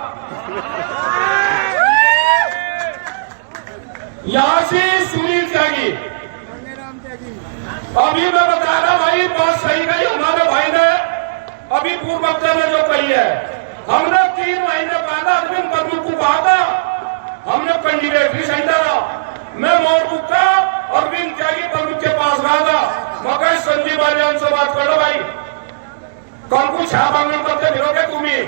यहाँ से सुनील त्यागी, अभी मैं बता रहा भाई बात सही गई हमारे भाई ने, अभी पूर्व वक्ता ने जो कही है, हमने 3 महीने पहले अरविंद प्रभु को कहा था, हमने कैंडिडेट भी सही डाला। मैं मोरबू का अरविंद त्यागी प्रभु के पास गया था, मगर संजीव बालियान से बात करो भाई, कौन को छा मांगने करते फिरोगे तुम्हें?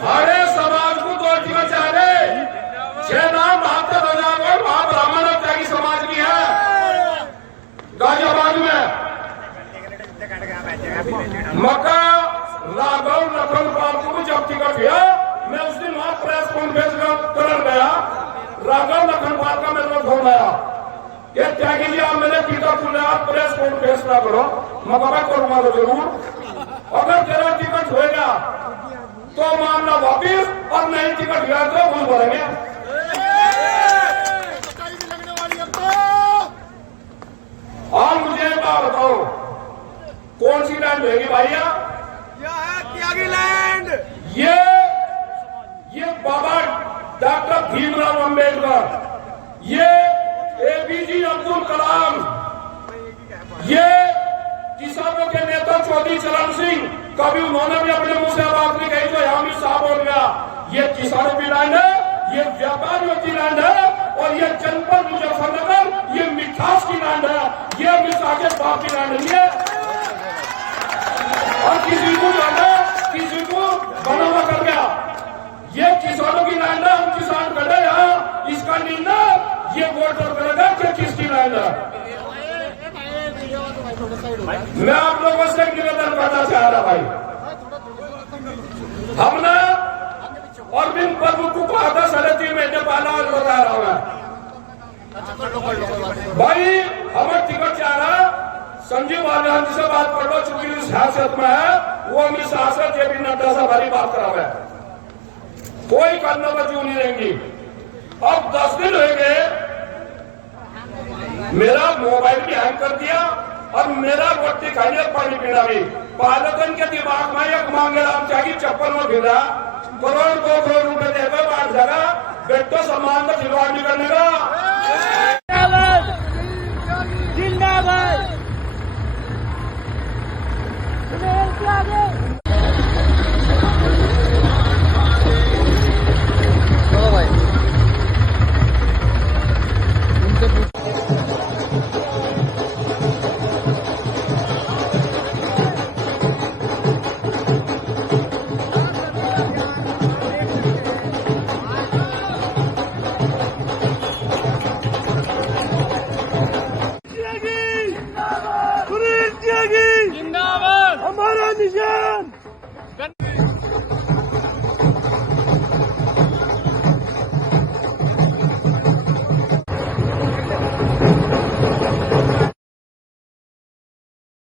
हरे समाज को 2 टिकट चाह रहे, 6 नाम 72,000 वहां ब्राह्मण और त्यागी समाज की है गाजियाबाद में। मक्का राघव लखनपाल को जब टिकट दिया, मैं उस दिन वहां प्रेस कॉन्फ्रेंस कर गया, राघव लखनपाल का मेरे को फोन आया कि त्यागी जी आप मैंने टिकट खुले, आप प्रेस कॉन्फ्रेंस ना करो। मैं कहा करूंगा तो जरूर, अगर तेरा टिकट होगा तो मामला वापिस, और नहीं टिकट गया तो भूल भरेंगे। और मुझे बात बताओ कौन सी लैंड होगी भैया? त्यागी लैंड। ये बाबा डॉक्टर भीमराव अंबेडकर, ये एपीजे अब्दुल कलाम, ये किसानों के नेता चौधरी चरण सिंह, कभी उन्होंने भी अपने मुंह से बात नहीं कही तो यहाँ भी साफ हो गया। ये किसानों की लैंड है, ये व्यापारियों की लैंड है, और ये जनपद मुजफ्फरनगर ये मिठास की लैंड है, ये मिसाके बाप की लैंड नहीं है। और किसी को जाना, किसी को बना हुआ कर गया, ये किसानों की लैंड है, हम किसान खड़े यहाँ, इसका निर्णय ये वोटर करेगा कि किसकी लैंड है। मैं आप लोगों से एक निवेदन करना चाह रहा भाई, हमने अरविंद प्रभु को कहा था 3.5 महीने पहले, आज बता रहा हूं मैं भाई, हमें टिकट चाह रहा, संजीव गांधी से बात कर लो, चूंकि इस हैसियत में है, वो अमित शाह से जेपी नड्डा से हमारी बात करावे, कोई करना बच्ची नहीं रहेंगी। अब 10 दिन हो गए, मेरा मोबाइल भी हैंग कर दिया और मेरा रोटी खाने पानी पीना भी, पालकन के दिमाग में एक मांगे राम चाहिए, चप्पल में भिड़ा, करोड़ 2 करोड़ रुपए देकर बांट जाएगा, बेटो सम्मान का खिलवाड़ नहीं करने का। जिंदाबाद।